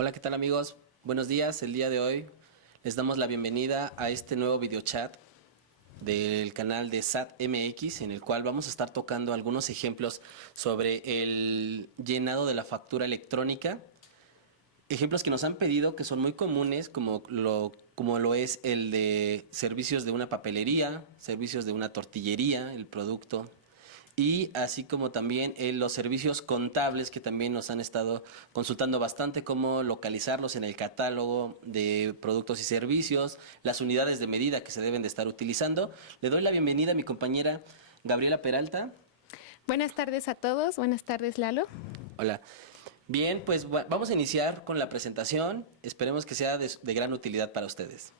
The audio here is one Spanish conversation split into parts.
Hola, ¿qué tal amigos? Buenos días. El día de hoy les damos la bienvenida a este nuevo videochat del canal de SAT MX, en el cual vamos a estar tocando algunos ejemplos sobre el llenado de la factura electrónica. Ejemplos que nos han pedido que son muy comunes, como lo es el de servicios de una papelería, servicios de una tortillería, el producto, y así como también los servicios contables que también nos han estado consultando bastante, cómo localizarlos en el catálogo de productos y servicios, las unidades de medida que se deben de estar utilizando. Le doy la bienvenida a mi compañera Gabriela Peralta. Buenas tardes a todos, buenas tardes Lalo. Hola. Bien, pues vamos a iniciar con la presentación. Esperemos que sea de gran utilidad para ustedes.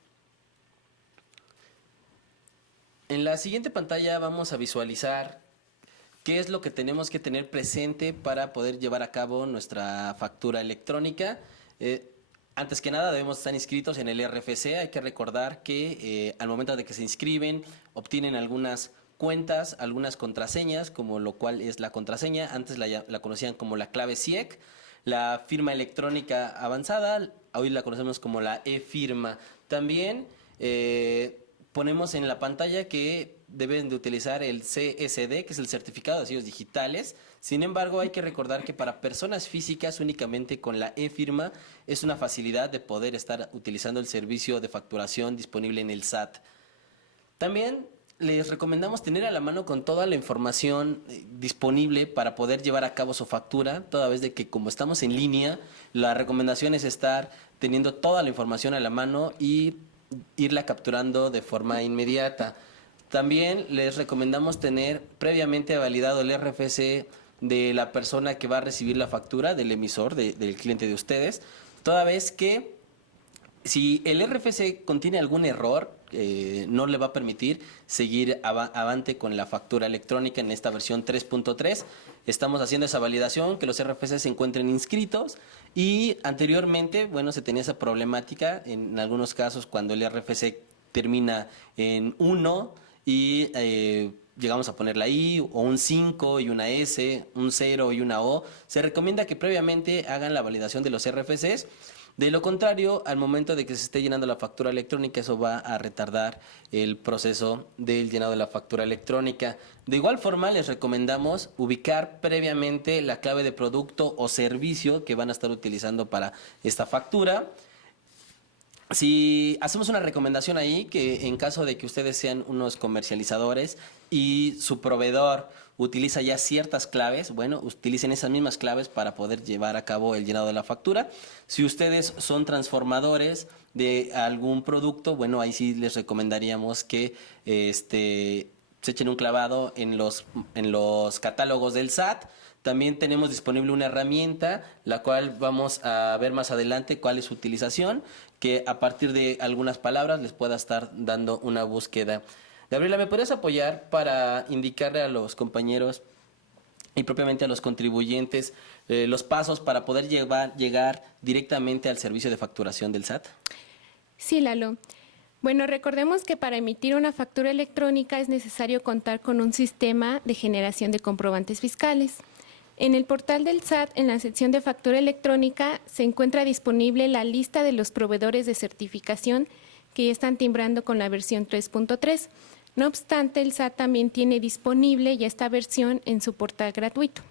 En la siguiente pantalla vamos a visualizar qué es lo que tenemos que tener presente para poder llevar a cabo nuestra factura electrónica. Antes que nada debemos estar inscritos en el RFC. Hay que recordar que al momento de que se inscriben obtienen algunas cuentas, algunas contraseñas, como lo cual es la contraseña. Antes la conocían como la clave CIEC, la firma electrónica avanzada, hoy la conocemos como la e-firma. También ponemos en la pantalla que deben de utilizar el CSD, que es el certificado de sellos digitales. Sin embargo, hay que recordar que para personas físicas únicamente con la e-firma es una facilidad de poder estar utilizando el servicio de facturación disponible en el SAT. También les recomendamos tener a la mano con toda la información disponible para poder llevar a cabo su factura, toda vez de que como estamos en línea, la recomendación es estar teniendo toda la información a la mano y irla capturando de forma inmediata. También les recomendamos tener previamente validado el RFC de la persona que va a recibir la factura, del emisor, del cliente de ustedes, toda vez que si el RFC contiene algún error, no le va a permitir seguir avante con la factura electrónica en esta versión 3.3. Estamos haciendo esa validación, que los RFC se encuentren inscritos, y anteriormente, bueno, se tenía esa problemática en algunos casos cuando el RFC termina en 1 y llegamos a poner la I o un 5 y una S, un 0 y una O. Se recomienda que previamente hagan la validación de los RFCs. De lo contrario, al momento de que se esté llenando la factura electrónica, eso va a retardar el proceso del llenado de la factura electrónica. De igual forma, les recomendamos ubicar previamente la clave de producto o servicio que van a estar utilizando para esta factura. Si hacemos una recomendación ahí, que en caso de que ustedes sean unos comercializadores y su proveedor utiliza ya ciertas claves, bueno, utilicen esas mismas claves para poder llevar a cabo el llenado de la factura. Si ustedes son transformadores de algún producto, bueno, ahí sí les recomendaríamos que se echen un clavado en los catálogos del SAT. También tenemos disponible una herramienta, la cual vamos a ver más adelante cuál es su utilización, que a partir de algunas palabras les pueda estar dando una búsqueda. Gabriela, ¿me podrías apoyar para indicarle a los compañeros y propiamente a los contribuyentes los pasos para poder llegar directamente al servicio de facturación del SAT? Sí, Lalo. Bueno, recordemos que para emitir una factura electrónica es necesario contar con un sistema de generación de comprobantes fiscales. En el portal del SAT, en la sección de factura electrónica, se encuentra disponible la lista de los proveedores de certificación que ya están timbrando con la versión 3.3. No obstante, el SAT también tiene disponible ya esta versión en su portal gratuito.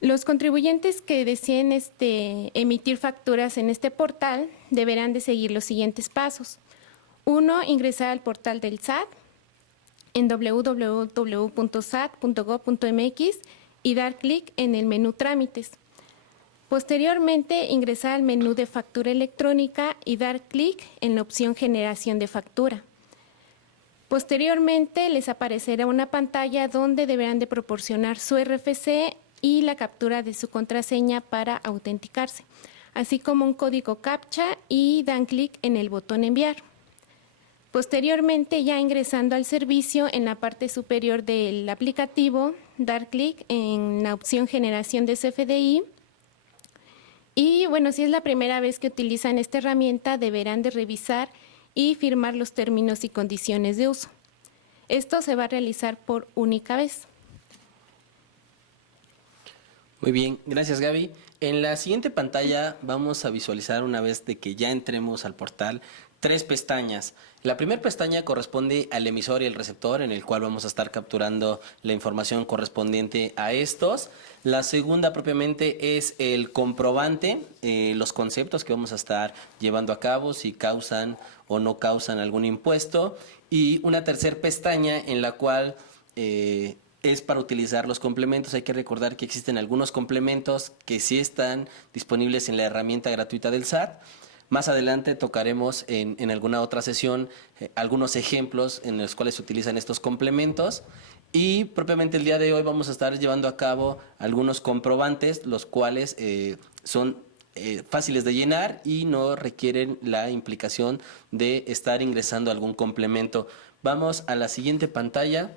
Los contribuyentes que deseen emitir facturas en este portal deberán de seguir los siguientes pasos. 1. Ingresar al portal del SAT en www.sat.gov.mx y dar clic en el menú Trámites. Posteriormente, ingresar al menú de factura electrónica y dar clic en la opción Generación de factura. Posteriormente, les aparecerá una pantalla donde deberán de proporcionar su RFC y la captura de su contraseña para autenticarse, así como un código CAPTCHA, y dan clic en el botón Enviar. Posteriormente, ya ingresando al servicio, en la parte superior del aplicativo, dar clic en la opción Generación de CFDI. Y bueno, si es la primera vez que utilizan esta herramienta, deberán de revisar y firmar los términos y condiciones de uso. Esto se va a realizar por única vez. Muy bien, gracias Gaby. En la siguiente pantalla vamos a visualizar, una vez de que ya entremos al portal, 3 pestañas. La primera pestaña corresponde al emisor y el receptor, en el cual vamos a estar capturando la información correspondiente a estos. La segunda propiamente es el comprobante, los conceptos que vamos a estar llevando a cabo, si causan o no causan algún impuesto. Y una tercera pestaña en la cual es para utilizar los complementos. Hay que recordar que existen algunos complementos que sí están disponibles en la herramienta gratuita del SAT. Más adelante tocaremos en alguna otra sesión algunos ejemplos en los cuales se utilizan estos complementos, y propiamente el día de hoy vamos a estar llevando a cabo algunos comprobantes, los cuales son fáciles de llenar y no requieren la implicación de estar ingresando algún complemento. Vamos a la siguiente pantalla,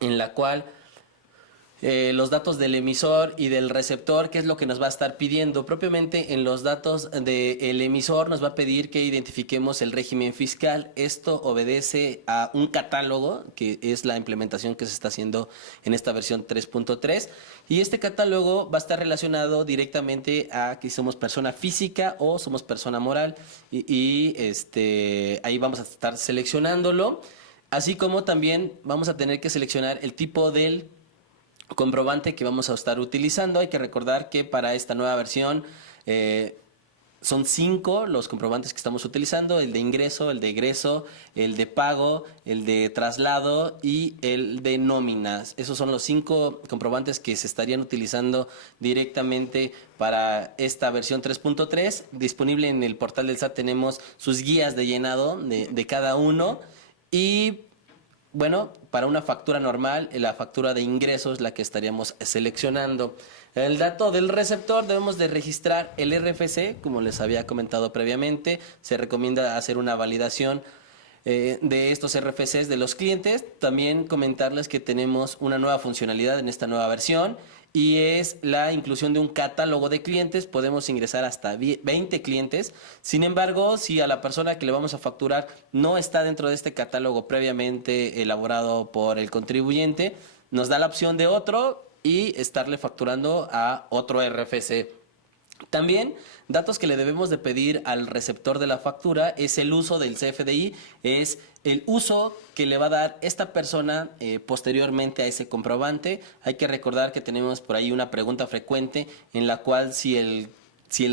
en la cual los datos del emisor y del receptor, ¿qué es lo que nos va a estar pidiendo? Propiamente en los datos del emisor nos va a pedir que identifiquemos el régimen fiscal. Esto obedece a un catálogo, que es la implementación que se está haciendo en esta versión 3.3, y este catálogo va a estar relacionado directamente a que somos persona física o somos persona moral, y ahí vamos a estar seleccionándolo, así como también vamos a tener que seleccionar el tipo del comprobante que vamos a estar utilizando. Hay que recordar que para esta nueva versión son 5 los comprobantes que estamos utilizando: el de ingreso, el de egreso, el de pago, el de traslado y el de nóminas. Esos son los 5 comprobantes que se estarían utilizando directamente para esta versión 3.3. Disponible en el portal del SAT tenemos sus guías de llenado de cada uno. Y bueno, para una factura normal, la factura de ingresos es la que estaríamos seleccionando. El dato del receptor, debemos de registrar el RFC, como les había comentado previamente. Se recomienda hacer una validación de estos RFCs de los clientes. También comentarles que tenemos una nueva funcionalidad en esta nueva versión, y es la inclusión de un catálogo de clientes. Podemos ingresar hasta 20 clientes. Sin embargo, si a la persona que le vamos a facturar no está dentro de este catálogo previamente elaborado por el contribuyente, nos da la opción de otro y estarle facturando a otro RFC. También, datos que le debemos de pedir al receptor de la factura es el uso del CFDI, es el uso que le va a dar esta persona posteriormente a ese comprobante. Hay que recordar que tenemos por ahí una pregunta frecuente en la cual si el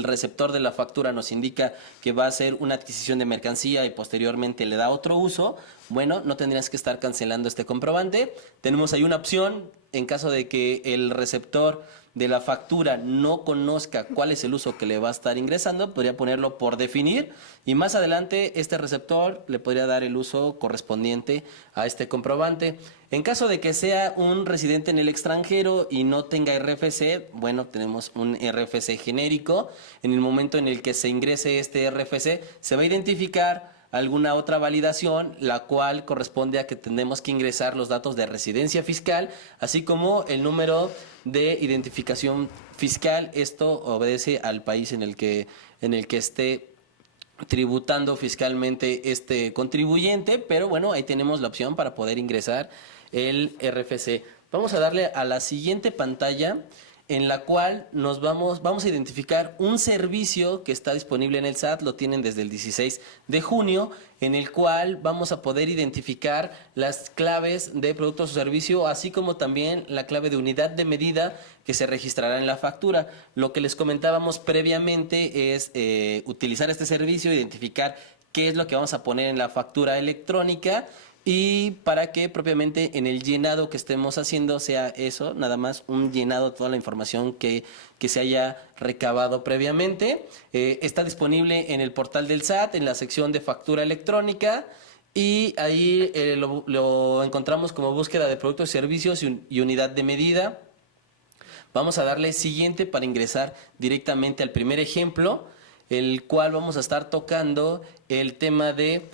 receptor de la factura nos indica que va a hacer una adquisición de mercancía y posteriormente le da otro uso, bueno, no tendrías que estar cancelando este comprobante. Tenemos ahí una opción en caso de que el receptor de la factura no conozca cuál es el uso que le va a estar ingresando, podría ponerlo por definir, y más adelante este receptor le podría dar el uso correspondiente a este comprobante. En caso de que sea un residente en el extranjero y no tenga RFC, bueno, tenemos un RFC genérico. En el momento en el que se ingrese este RFC, se va a identificar alguna otra validación, la cual corresponde a que tenemos que ingresar los datos de residencia fiscal, así como el número de identificación fiscal. Esto obedece al país en el que esté tributando fiscalmente este contribuyente, pero bueno, ahí tenemos la opción para poder ingresar el RFC. Vamos a darle a la siguiente pantalla, en la cual vamos a identificar un servicio que está disponible en el SAT. Lo tienen desde el 16 de junio, en el cual vamos a poder identificar las claves de producto o servicio, así como también la clave de unidad de medida que se registrará en la factura. Lo que les comentábamos previamente es utilizar este servicio, identificar qué es lo que vamos a poner en la factura electrónica, y para que propiamente en el llenado que estemos haciendo sea eso, nada más un llenado de toda la información que se haya recabado previamente. Está disponible en el portal del SAT, en la sección de factura electrónica, y ahí lo encontramos como búsqueda de productos y servicios y unidad de medida. Vamos a darle siguiente para ingresar directamente al primer ejemplo, el cual vamos a estar tocando el tema de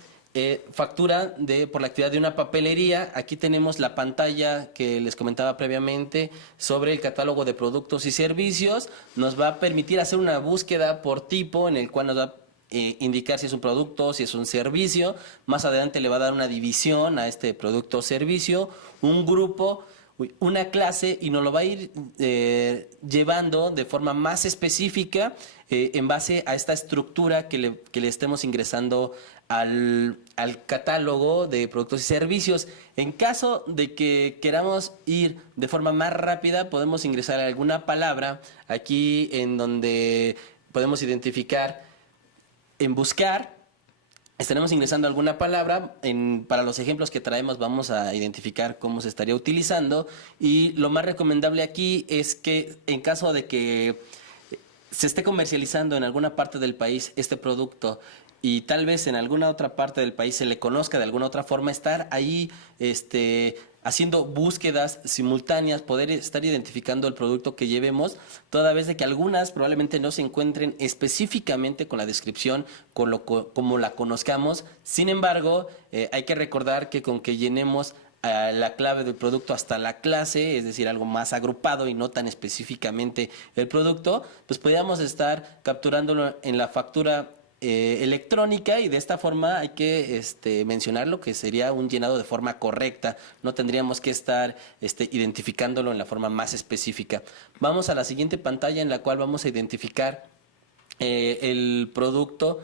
factura por la actividad de una papelería. Aquí tenemos la pantalla que les comentaba previamente sobre el catálogo de productos y servicios. Nos va a permitir hacer una búsqueda por tipo, en el cual nos va a indicar si es un producto, si es un servicio. Más adelante le va a dar una división a este producto o servicio, un grupo una clase y nos lo va a ir llevando de forma más específica en base a esta estructura que le estemos ingresando al catálogo de productos y servicios. En caso de que queramos ir de forma más rápida, podemos ingresar alguna palabra aquí en donde podemos identificar en buscar. Estaremos ingresando alguna palabra. Para los ejemplos que traemos vamos a identificar cómo se estaría utilizando, y lo más recomendable aquí es que en caso de que se esté comercializando en alguna parte del país este producto y tal vez en alguna otra parte del país se le conozca de alguna otra forma, estar ahí haciendo búsquedas simultáneas, poder estar identificando el producto que llevemos, toda vez de que algunas probablemente no se encuentren específicamente con la descripción como la conozcamos. Sin embargo, hay que recordar que con que llenemos la clave del producto hasta la clase, es decir, algo más agrupado y no tan específicamente el producto, pues podríamos estar capturándolo en la factura electrónica, y de esta forma hay que mencionarlo que sería un llenado de forma correcta. No tendríamos que estar identificándolo en la forma más específica. Vamos a la siguiente pantalla, en la cual vamos a identificar el producto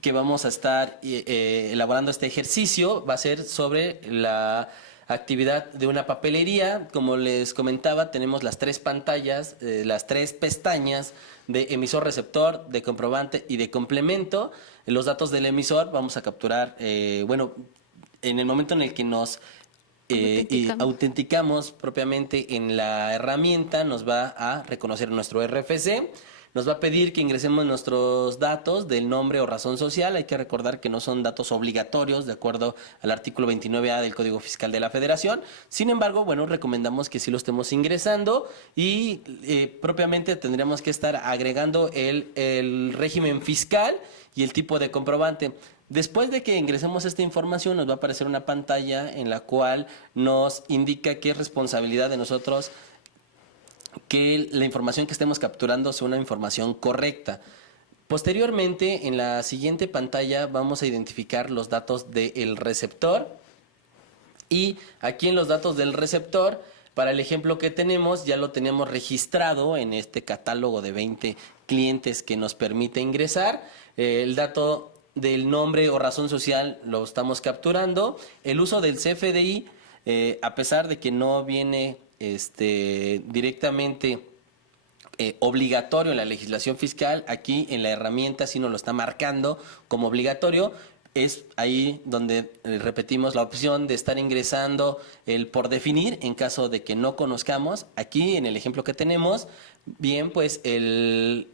que vamos a estar elaborando. Este ejercicio va a ser sobre la actividad de una papelería. Como les comentaba, tenemos las tres pantallas, las tres pestañas de emisor, receptor, de comprobante y de complemento. Los datos del emisor vamos a capturar, en el momento en el que nos autenticamos propiamente en la herramienta, nos va a reconocer nuestro RFC. Nos va a pedir que ingresemos nuestros datos del nombre o razón social. Hay que recordar que no son datos obligatorios de acuerdo al artículo 29A del Código Fiscal de la Federación. Sin embargo, recomendamos que sí lo estemos ingresando, y propiamente tendríamos que estar agregando el régimen fiscal y el tipo de comprobante. Después de que ingresemos esta información, nos va a aparecer una pantalla en la cual nos indica que es responsabilidad de nosotros que la información que estemos capturando sea una información correcta. Posteriormente, en la siguiente pantalla vamos a identificar los datos del receptor, y aquí en los datos del receptor, para el ejemplo que tenemos, ya lo tenemos registrado en este catálogo de 20 clientes que nos permite ingresar. El dato del nombre o razón social lo estamos capturando. El uso del CFDI, a pesar de que no viene directamente obligatorio en la legislación fiscal, aquí en la herramienta sí nos lo está marcando como obligatorio. Es ahí donde repetimos la opción de estar ingresando el por definir en caso de que no conozcamos. Aquí en el ejemplo que tenemos, bien, pues el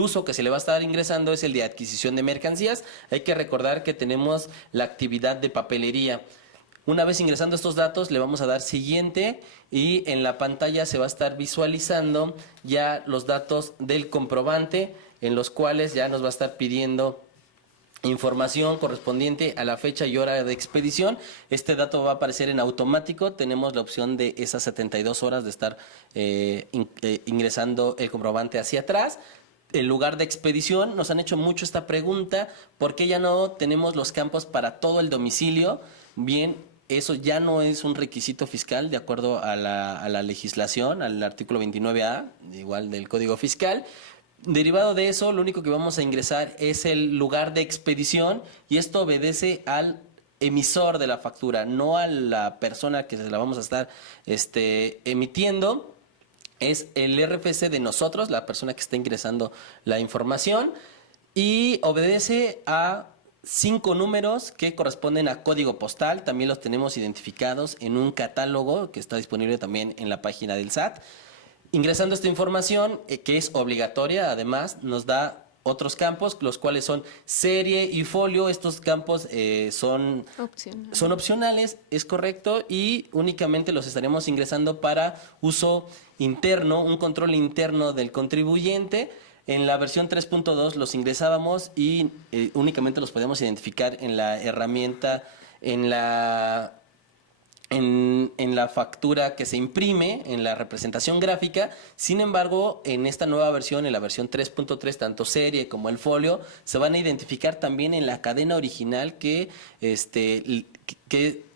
uso que se le va a estar ingresando es el de adquisición de mercancías. Hay que recordar que tenemos la actividad de papelería. Una vez ingresando estos datos, le vamos a dar siguiente, y en la pantalla se va a estar visualizando ya los datos del comprobante, en los cuales ya nos va a estar pidiendo información correspondiente a la fecha y hora de expedición. Este dato va a aparecer en automático. Tenemos la opción de esas 72 horas de estar ingresando el comprobante hacia atrás. El lugar de expedición, nos han hecho mucho esta pregunta: ¿por qué ya no tenemos los campos para todo el domicilio? Bien, eso ya no es un requisito fiscal de acuerdo a la legislación, al artículo 29A, igual del Código Fiscal. Derivado de eso, lo único que vamos a ingresar es el lugar de expedición, y esto obedece al emisor de la factura, no a la persona que se la vamos a estar emitiendo. Es el RFC de nosotros, la persona que está ingresando la información, y obedece a 5 números que corresponden a código postal. También los tenemos identificados en un catálogo que está disponible también en la página del SAT. Ingresando esta información, que es obligatoria, además nos da otros campos, los cuales son serie y folio. Estos campos son opcionales, es correcto, y únicamente los estaremos ingresando para uso interno, un control interno del contribuyente. En la versión 3.2 los ingresábamos y únicamente los podemos identificar en la herramienta, en la en la factura que se imprime, en la representación gráfica. Sin embargo, en esta nueva versión, en la versión 3.3, tanto serie como el folio, se van a identificar también en la cadena original que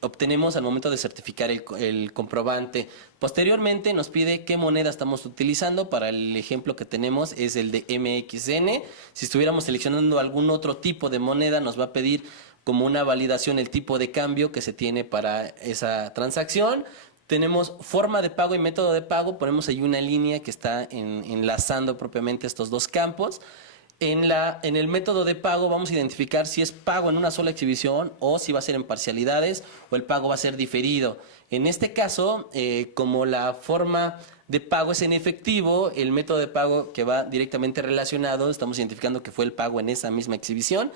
obtenemos al momento de certificar el comprobante. Posteriormente nos pide qué moneda estamos utilizando. Para el ejemplo que tenemos es el de MXN. Si estuviéramos seleccionando algún otro tipo de moneda, nos va a pedir como una validación el tipo de cambio que se tiene para esa transacción. Tenemos forma de pago y método de pago. Ponemos ahí una línea que está enlazando propiamente estos dos campos. En el método de pago vamos a identificar si es pago en una sola exhibición o si va a ser en parcialidades o el pago va a ser diferido. En este caso, como la forma de pago es en efectivo, el método de pago que va directamente relacionado, estamos identificando que fue el pago en esa misma exhibición.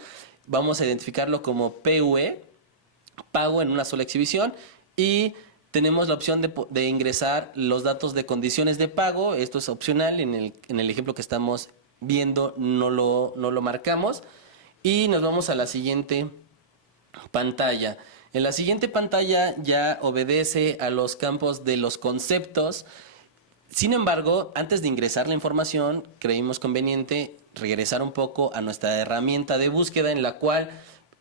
Vamos a identificarlo como PUE, pago en una sola exhibición, y tenemos la opción de ingresar los datos de condiciones de pago. Esto es opcional, en el ejemplo que estamos viendo no lo marcamos. Y nos vamos a la siguiente pantalla. En la siguiente pantalla ya obedece a los campos de los conceptos. Sin embargo, antes de ingresar la información, creímos conveniente regresar un poco a nuestra herramienta de búsqueda, en la cual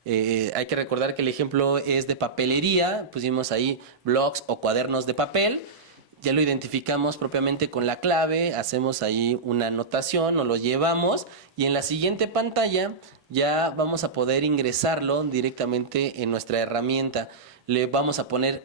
hay que recordar que el ejemplo es de papelería. Pusimos ahí blogs o cuadernos de papel. Ya lo identificamos propiamente con la clave, hacemos ahí una anotación, nos lo llevamos, y en la siguiente pantalla ya vamos a poder ingresarlo directamente en nuestra herramienta. Le vamos a poner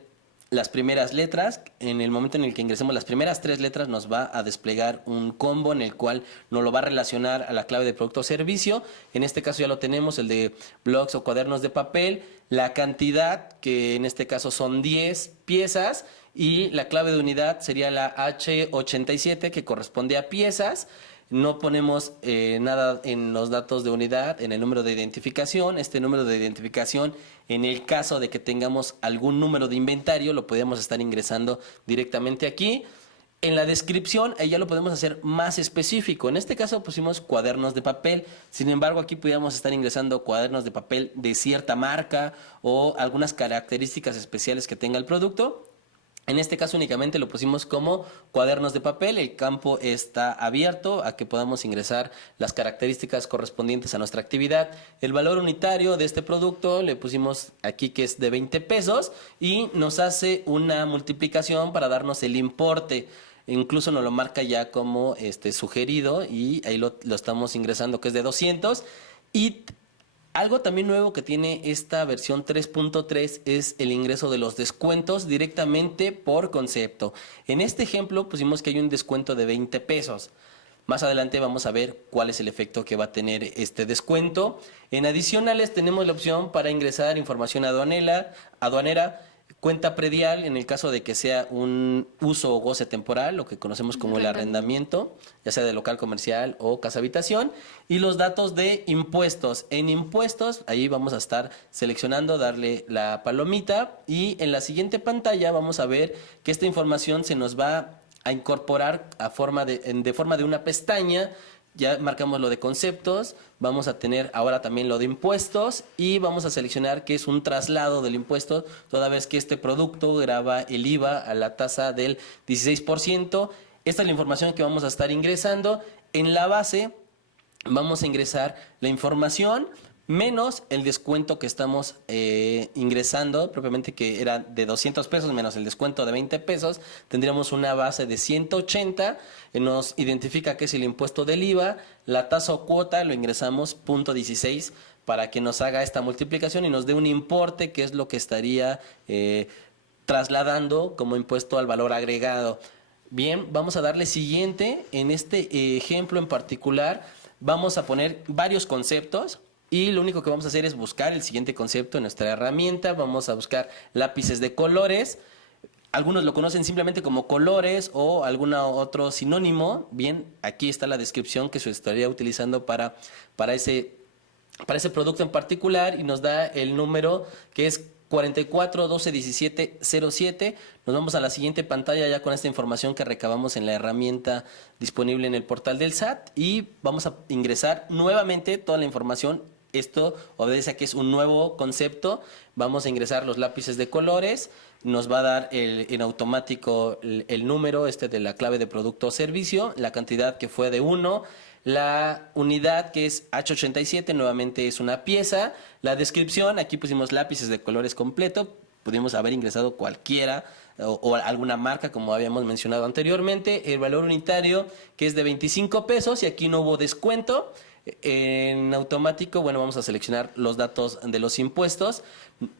las primeras letras. En el momento en el que ingresemos las primeras 3 letras, nos va a desplegar un combo en el cual nos lo va a relacionar a la clave de producto o servicio. En este caso ya lo tenemos, el de blogs o cuadernos de papel, la cantidad, que en este caso son 10 piezas, y la clave de unidad sería la H87, que corresponde a piezas. No ponemos nada en los datos de unidad, en el número de identificación. Este número de identificación, en el caso de que tengamos algún número de inventario, lo podemos estar ingresando directamente aquí. En la descripción, ahí ya lo podemos hacer más específico. En este caso pusimos cuadernos de papel. Sin embargo, aquí podríamos estar ingresando cuadernos de papel de cierta marca o algunas características especiales que tenga el producto. En este caso únicamente lo pusimos como cuadernos de papel. El campo está abierto a que podamos ingresar las características correspondientes a nuestra actividad. El valor unitario de este producto le pusimos aquí que es de 20 pesos y nos hace una multiplicación para darnos el importe. Incluso nos lo marca ya como sugerido, y ahí lo estamos ingresando, que es de 200. Y algo también nuevo que tiene esta versión 3.3 es el ingreso de los descuentos directamente por concepto. En este ejemplo pusimos que hay un descuento de 20 pesos. Más adelante vamos a ver cuál es el efecto que va a tener este descuento. En adicionales tenemos la opción para ingresar información aduanera, cuenta predial en el caso de que sea un uso o goce temporal, lo que conocemos como el arrendamiento, ya sea de local comercial o casa habitación, y los datos de impuestos. En impuestos, ahí vamos a estar seleccionando, darle la palomita, y en la siguiente pantalla vamos a ver que esta información se nos va a incorporar de forma de una pestaña. Ya marcamos lo de conceptos, vamos a tener ahora también lo de impuestos, y vamos a seleccionar que es un traslado del impuesto, toda vez que este producto grava el IVA a la tasa del 16%. Esta es la información que vamos a estar ingresando. En la base vamos a ingresar la información menos el descuento que estamos ingresando, propiamente que era de 200 pesos menos el descuento de 20 pesos, tendríamos una base de 180, nos identifica que es el impuesto del IVA, la tasa o cuota lo ingresamos 0.16 para que nos haga esta multiplicación y nos dé un importe, que es lo que estaría trasladando como impuesto al valor agregado. Bien, vamos a darle siguiente. En este ejemplo en particular vamos a poner varios conceptos, y lo único que vamos a hacer es buscar el siguiente concepto en nuestra herramienta. Vamos a buscar lápices de colores. Algunos lo conocen simplemente como colores o algún otro sinónimo. Bien, aquí está la descripción que se estaría utilizando para ese producto en particular, y nos da el número que es 44 12 17 07. Nos vamos a la siguiente pantalla ya con esta información que recabamos en la herramienta disponible en el portal del SAT, y vamos a ingresar nuevamente toda la información Esto obedece a que es un nuevo concepto. Vamos a ingresar los lápices de colores, nos va a dar en automático el número de la clave de producto o servicio, la cantidad que fue de 1, la unidad que es H87, nuevamente es una pieza, la descripción, aquí pusimos lápices de colores completo, pudimos haber ingresado cualquiera o alguna marca como habíamos mencionado anteriormente, el valor unitario que es de 25 pesos y aquí no hubo descuento. En automático, bueno, vamos a seleccionar los datos de los impuestos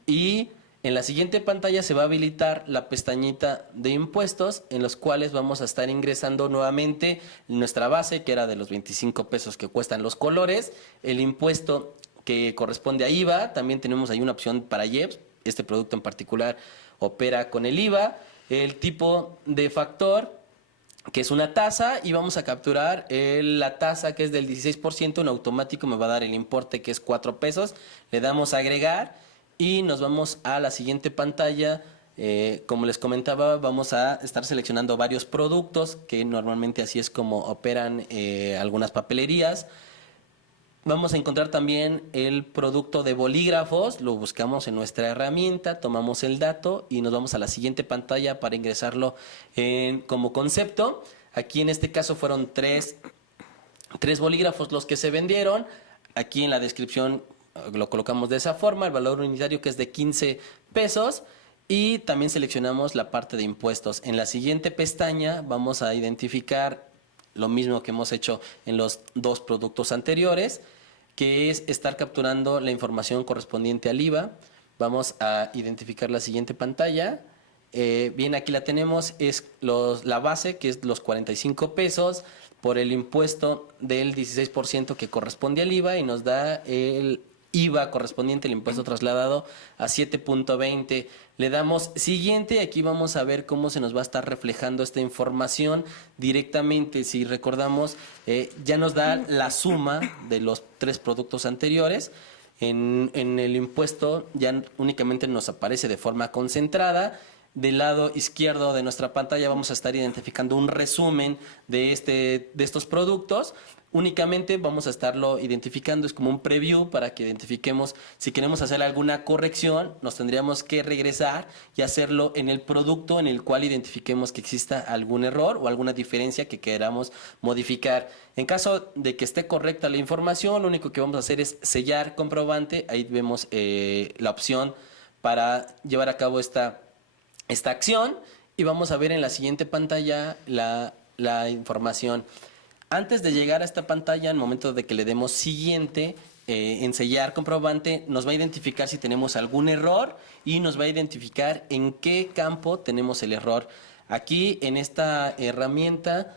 y en la siguiente pantalla se va a habilitar la pestañita de impuestos en los cuales vamos a estar ingresando nuevamente nuestra base que era de los 25 pesos que cuestan los colores, el impuesto que corresponde a IVA, también tenemos ahí una opción para IEPS, este producto en particular opera con el IVA, el tipo de factor que es una tasa y vamos a capturar la tasa que es del 16%, en automático me va a dar el importe que es 4 pesos, le damos a agregar y nos vamos a la siguiente pantalla. Como les comentaba, vamos a estar seleccionando varios productos que normalmente así es como operan algunas papelerías. Vamos a encontrar también el producto de bolígrafos, lo buscamos en nuestra herramienta, tomamos el dato y nos vamos a la siguiente pantalla para ingresarlo como concepto. Aquí en este caso fueron tres bolígrafos los que se vendieron. Aquí en la descripción lo colocamos de esa forma, el valor unitario que es de 15 pesos y también seleccionamos la parte de impuestos. En la siguiente pestaña vamos a identificar lo mismo que hemos hecho en los dos productos anteriores, que es estar capturando la información correspondiente al IVA. Vamos a identificar la siguiente pantalla. Bien, aquí la tenemos, es la base, que es los 45 pesos, por el impuesto del 16% que corresponde al IVA y nos da el IVA correspondiente, el impuesto trasladado a 7.20. Le damos siguiente, aquí vamos a ver cómo se nos va a estar reflejando esta información directamente. Si recordamos, ya nos da la suma de los tres productos anteriores. En el impuesto ya únicamente nos aparece de forma concentrada. Del lado izquierdo de nuestra pantalla vamos a estar identificando un resumen de estos productos. Únicamente vamos a estarlo identificando, es como un preview para que identifiquemos si queremos hacer alguna corrección, nos tendríamos que regresar y hacerlo en el producto en el cual identifiquemos que exista algún error o alguna diferencia que queramos modificar. En caso de que esté correcta la información, lo único que vamos a hacer es sellar comprobante, ahí vemos la opción para llevar a cabo esta acción y vamos a ver en la siguiente pantalla la información. Antes de llegar a esta pantalla, en el momento de que le demos siguiente, en sellar comprobante, nos va a identificar si tenemos algún error y nos va a identificar en qué campo tenemos el error. Aquí en esta herramienta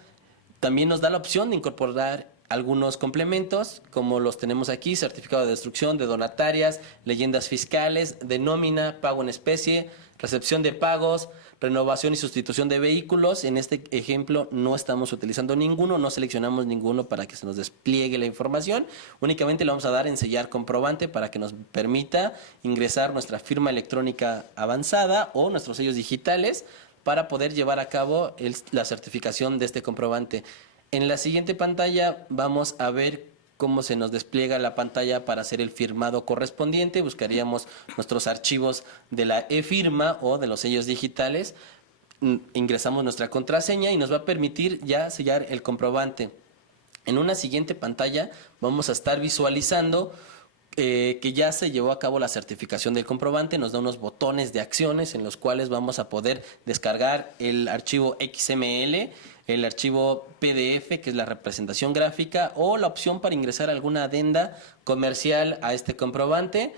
también nos da la opción de incorporar algunos complementos, como los tenemos aquí: certificado de destrucción, de donatarias, leyendas fiscales, de nómina, pago en especie, recepción de pagos, renovación y sustitución de vehículos. En este ejemplo no estamos utilizando ninguno, no seleccionamos ninguno para que se nos despliegue la información. Únicamente le vamos a dar en sellar comprobante para que nos permita ingresar nuestra firma electrónica avanzada o nuestros sellos digitales para poder llevar a cabo la certificación de este comprobante. En la siguiente pantalla vamos a ver cómo se nos despliega la pantalla para hacer el firmado correspondiente. Buscaríamos nuestros archivos de la e-firma o de los sellos digitales. Ingresamos nuestra contraseña y nos va a permitir ya sellar el comprobante. En una siguiente pantalla vamos a estar visualizando que ya se llevó a cabo la certificación del comprobante. Nos da unos botones de acciones en los cuales vamos a poder descargar el archivo XML, el archivo PDF, que es la representación gráfica, o la opción para ingresar alguna adenda comercial a este comprobante.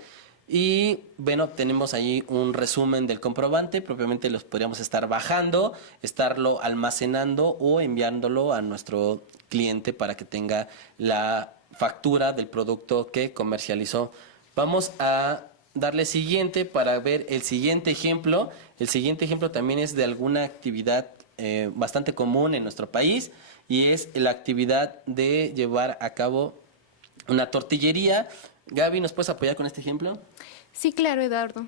Y bueno, tenemos ahí un resumen del comprobante, propiamente los podríamos estar bajando, estarlo almacenando o enviándolo a nuestro cliente para que tenga la factura del producto que comercializó. Vamos a darle siguiente para ver el siguiente ejemplo. El siguiente ejemplo también es de alguna actividad bastante común en nuestro país y es la actividad de llevar a cabo una tortillería. Gaby, ¿nos puedes apoyar con este ejemplo? Sí, claro, Eduardo.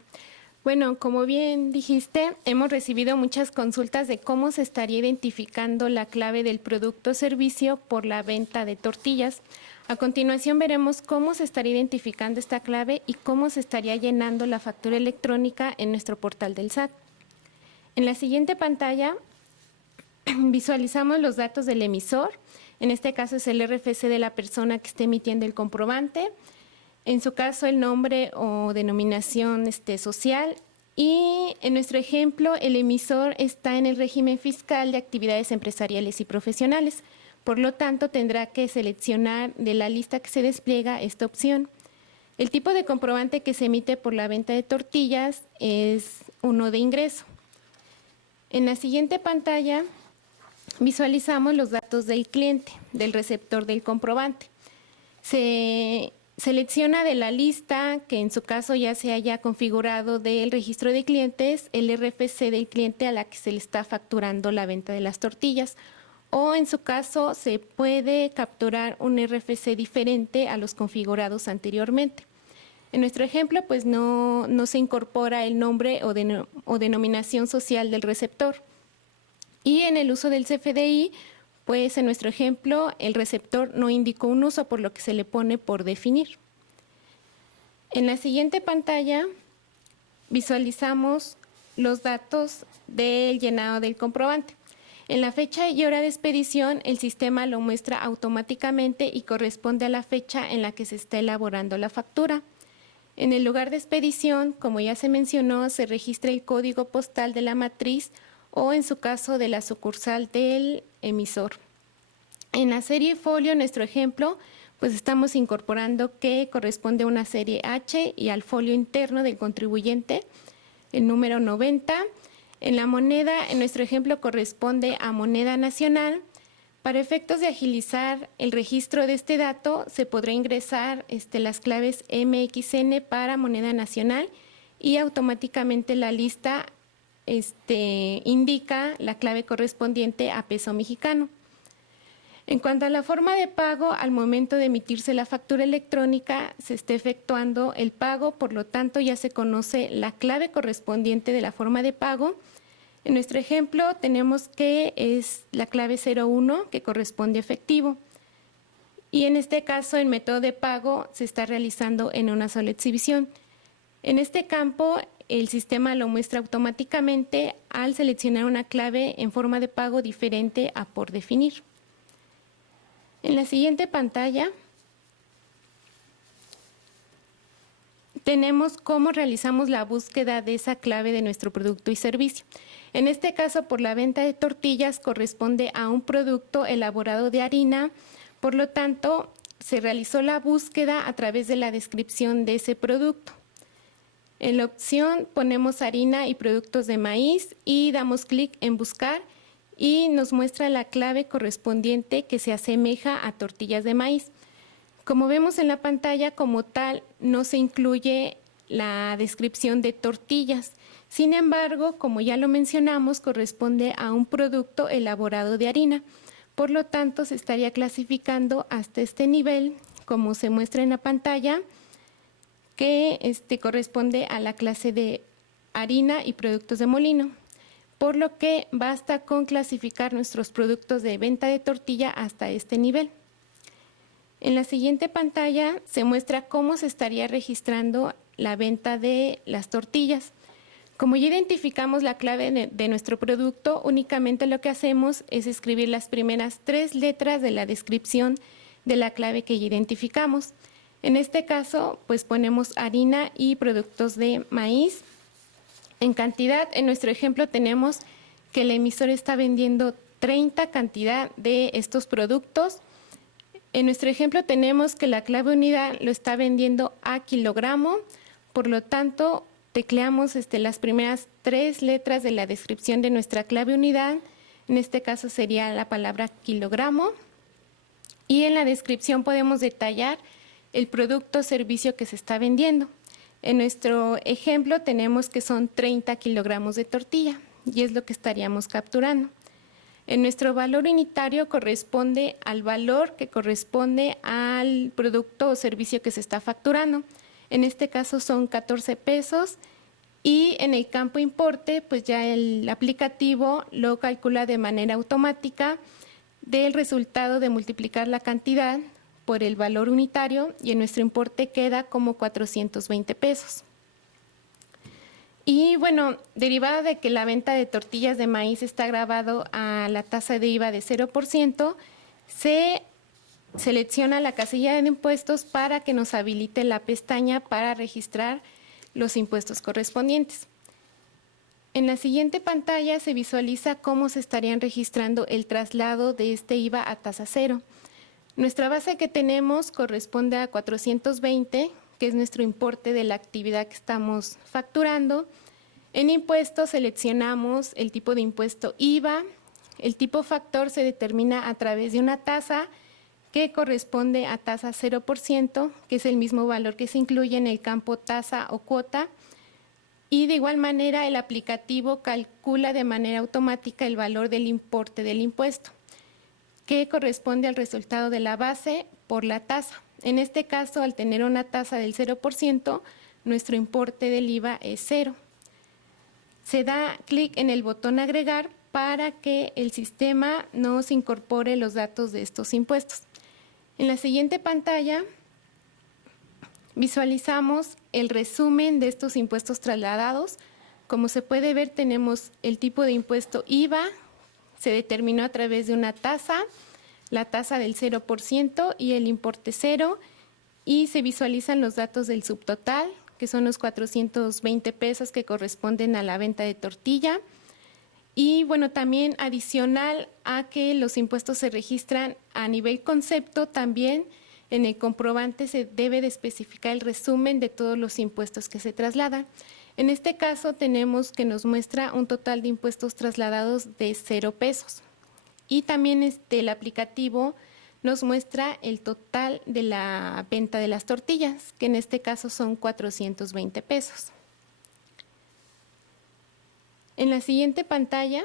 Bueno, como bien dijiste, hemos recibido muchas consultas de cómo se estaría identificando la clave del producto o servicio por la venta de tortillas. A continuación veremos cómo se estaría identificando esta clave y cómo se estaría llenando la factura electrónica en nuestro portal del SAT. En la siguiente pantalla visualizamos los datos del emisor. En este caso es el RFC de la persona que esté emitiendo el comprobante. En su caso, el nombre o denominación social. Y en nuestro ejemplo, el emisor está en el régimen fiscal de actividades empresariales y profesionales. Por lo tanto, tendrá que seleccionar de la lista que se despliega esta opción. El tipo de comprobante que se emite por la venta de tortillas es uno de ingreso. En la siguiente pantalla visualizamos los datos del cliente, del receptor del comprobante. Se selecciona de la lista que en su caso ya se haya configurado del registro de clientes el RFC del cliente a la que se le está facturando la venta de las tortillas, o en su caso se puede capturar un RFC diferente a los configurados anteriormente. En nuestro ejemplo, pues no se incorpora el nombre o denominación social del receptor. Y en el uso del CFDI, pues en nuestro ejemplo, el receptor no indicó un uso, por lo que se le pone por definir. En la siguiente pantalla visualizamos los datos del llenado del comprobante. En la fecha y hora de expedición, el sistema lo muestra automáticamente y corresponde a la fecha en la que se está elaborando la factura. En el lugar de expedición, como ya se mencionó, se registra el código postal de la matriz o en su caso de la sucursal del emisor. En la serie folio, nuestro ejemplo, pues estamos incorporando que corresponde a una serie H y al folio interno del contribuyente, el número 90. En la moneda, en nuestro ejemplo, corresponde a moneda nacional. Para efectos de agilizar el registro de este dato, se podrá ingresar las claves MXN para moneda nacional y automáticamente la lista indica la clave correspondiente a peso mexicano. En cuanto a la forma de pago, al momento de emitirse la factura electrónica, se está efectuando el pago, por lo tanto ya se conoce la clave correspondiente de la forma de pago. En nuestro ejemplo tenemos que es la clave 01 que corresponde a efectivo. Y en este caso el método de pago se está realizando en una sola exhibición. En este campo el sistema lo muestra automáticamente al seleccionar una clave en forma de pago diferente a por definir. En la siguiente pantalla tenemos cómo realizamos la búsqueda de esa clave de nuestro producto y servicio. En este caso, por la venta de tortillas corresponde a un producto elaborado de harina, por lo tanto, se realizó la búsqueda a través de la descripción de ese producto. En la opción ponemos harina y productos de maíz y damos clic en buscar y nos muestra la clave correspondiente que se asemeja a tortillas de maíz. Como vemos en la pantalla, como tal, no se incluye la descripción de tortillas. Sin embargo, como ya lo mencionamos, corresponde a un producto elaborado de harina. Por lo tanto, se estaría clasificando hasta este nivel, como se muestra en la pantalla, que corresponde a la clase de harina y productos de molino. Por lo que basta con clasificar nuestros productos de venta de tortilla hasta este nivel. En la siguiente pantalla se muestra cómo se estaría registrando la venta de las tortillas. Como ya identificamos la clave de nuestro producto, únicamente lo que hacemos es escribir las primeras 3 letras de la descripción de la clave que ya identificamos. En este caso, pues ponemos harina y productos de maíz. En cantidad, en nuestro ejemplo tenemos que el emisor está vendiendo 30 cantidad de estos productos. En nuestro ejemplo tenemos que la clave unidad lo está vendiendo a kilogramo, por lo tanto tecleamos las primeras 3 letras de la descripción de nuestra clave unidad, en este caso sería la palabra kilogramo, y en la descripción podemos detallar el producto o servicio que se está vendiendo. En nuestro ejemplo tenemos que son 30 kilogramos de tortilla y es lo que estaríamos capturando. En nuestro valor unitario corresponde al valor que corresponde al producto o servicio que se está facturando. En este caso son 14 pesos Y en el campo importe, pues ya el aplicativo lo calcula de manera automática del resultado de multiplicar la cantidad por el valor unitario y en nuestro importe queda como 420 pesos. Y bueno, derivada de que la venta de tortillas de maíz está grabado a la tasa de IVA de 0%, se selecciona la casilla de impuestos para que nos habilite la pestaña para registrar los impuestos correspondientes. En la siguiente pantalla se visualiza cómo se estarían registrando el traslado de este IVA a tasa cero. Nuestra base que tenemos corresponde a 420, que es nuestro importe de la actividad que estamos facturando. En impuestos seleccionamos el tipo de impuesto IVA. El tipo factor se determina a través de una tasa que corresponde a tasa 0%, que es el mismo valor que se incluye en el campo tasa o cuota. Y de igual manera el aplicativo calcula de manera automática el valor del importe del impuesto, que corresponde al resultado de la base por la tasa. En este caso, al tener una tasa del 0%, nuestro importe del IVA es 0. Se da clic en el botón agregar para que el sistema nos incorpore los datos de estos impuestos. En la siguiente pantalla visualizamos el resumen de estos impuestos trasladados. Como se puede ver, tenemos el tipo de impuesto IVA, se determinó a través de una tasa, la tasa del 0% y el importe 0, y se visualizan los datos del subtotal, que son los 420 pesos que corresponden a la venta de tortilla. Y bueno, también adicional a que los impuestos se registran a nivel concepto, también en el comprobante se debe de especificar el resumen de todos los impuestos que se trasladan. En este caso tenemos que nos muestra un total de impuestos trasladados de 0 pesos. Y también el aplicativo nos muestra el total de la venta de las tortillas, que en este caso son 420 pesos. En la siguiente pantalla,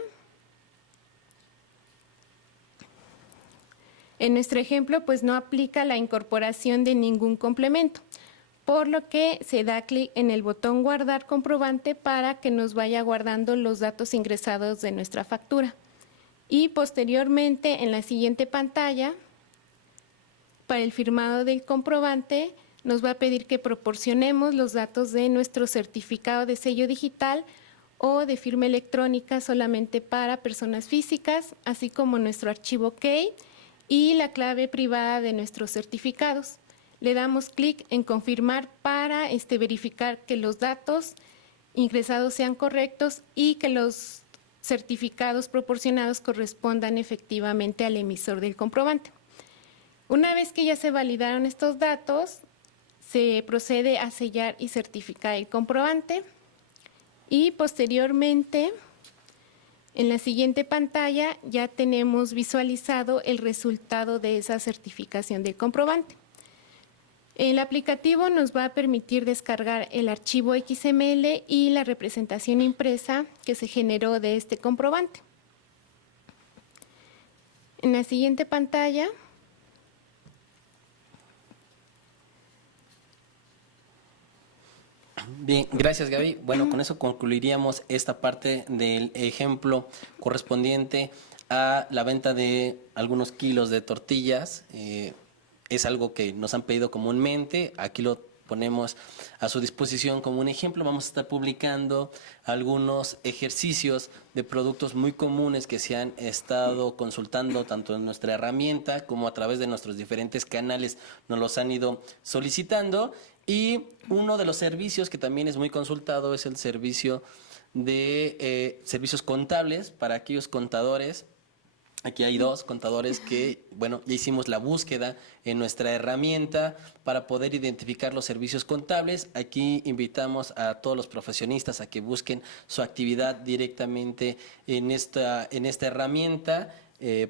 en nuestro ejemplo, pues no aplica la incorporación de ningún complemento, por lo que se da clic en el botón guardar comprobante para que nos vaya guardando los datos ingresados de nuestra factura. Y posteriormente, en la siguiente pantalla, para el firmado del comprobante, nos va a pedir que proporcionemos los datos de nuestro certificado de sello digital o de firma electrónica solamente para personas físicas, así como nuestro archivo key y la clave privada de nuestros certificados. Le damos clic en confirmar para verificar que los datos ingresados sean correctos y que los certificados proporcionados correspondan efectivamente al emisor del comprobante. Una vez que ya se validaron estos datos, se procede a sellar y certificar el comprobante. Y posteriormente, en la siguiente pantalla, ya tenemos visualizado el resultado de esa certificación del comprobante. El aplicativo nos va a permitir descargar el archivo XML y la representación impresa que se generó de este comprobante. En la siguiente pantalla, bien, gracias Gaby. Bueno, con eso concluiríamos esta parte del ejemplo correspondiente a la venta de algunos kilos de tortillas. Es algo que nos han pedido comúnmente, aquí lo ponemos a su disposición como un ejemplo. Vamos a estar publicando algunos ejercicios de productos muy comunes que se han estado consultando tanto en nuestra herramienta como a través de nuestros diferentes canales nos los han ido solicitando. Y uno de los servicios que también es muy consultado es el servicio de servicios contables para aquellos contadores. Aquí hay dos contadores que, bueno, ya hicimos la búsqueda en nuestra herramienta para poder identificar los servicios contables. Aquí invitamos a todos los profesionistas a que busquen su actividad directamente en esta herramienta.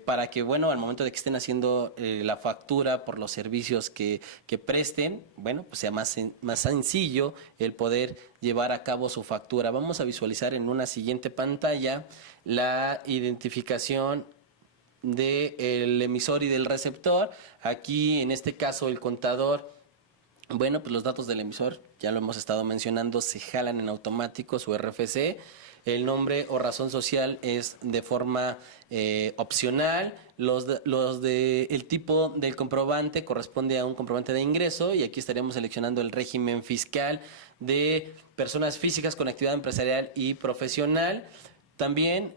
Para que, bueno, al momento de que estén haciendo la factura por los servicios que presten, bueno, pues sea más sencillo el poder llevar a cabo su factura. Vamos a visualizar en una siguiente pantalla la identificación del emisor y del receptor. Aquí, en este caso, el contador, bueno, pues los datos del emisor ya lo hemos estado mencionando, se jalan en automático su RFC. El nombre o razón social es de forma opcional. El tipo del comprobante corresponde a un comprobante de ingreso y aquí estaríamos seleccionando el régimen fiscal de personas físicas con actividad empresarial y profesional. También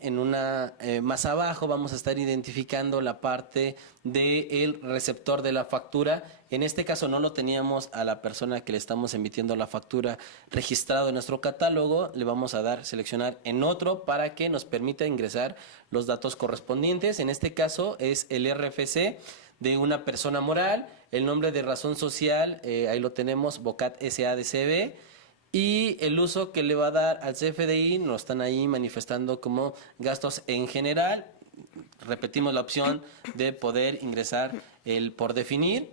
más abajo vamos a estar identificando la parte del receptor de la factura. En este caso no lo teníamos a la persona que le estamos emitiendo la factura registrado en nuestro catálogo. Le vamos a dar seleccionar en otro para que nos permita ingresar los datos correspondientes. En este caso es el RFC de una persona moral, el nombre de razón social, ahí lo tenemos, Bocat SADCB. Y el uso que le va a dar al CFDI nos están ahí manifestando como gastos en general. Repetimos la opción de poder ingresar el por definir.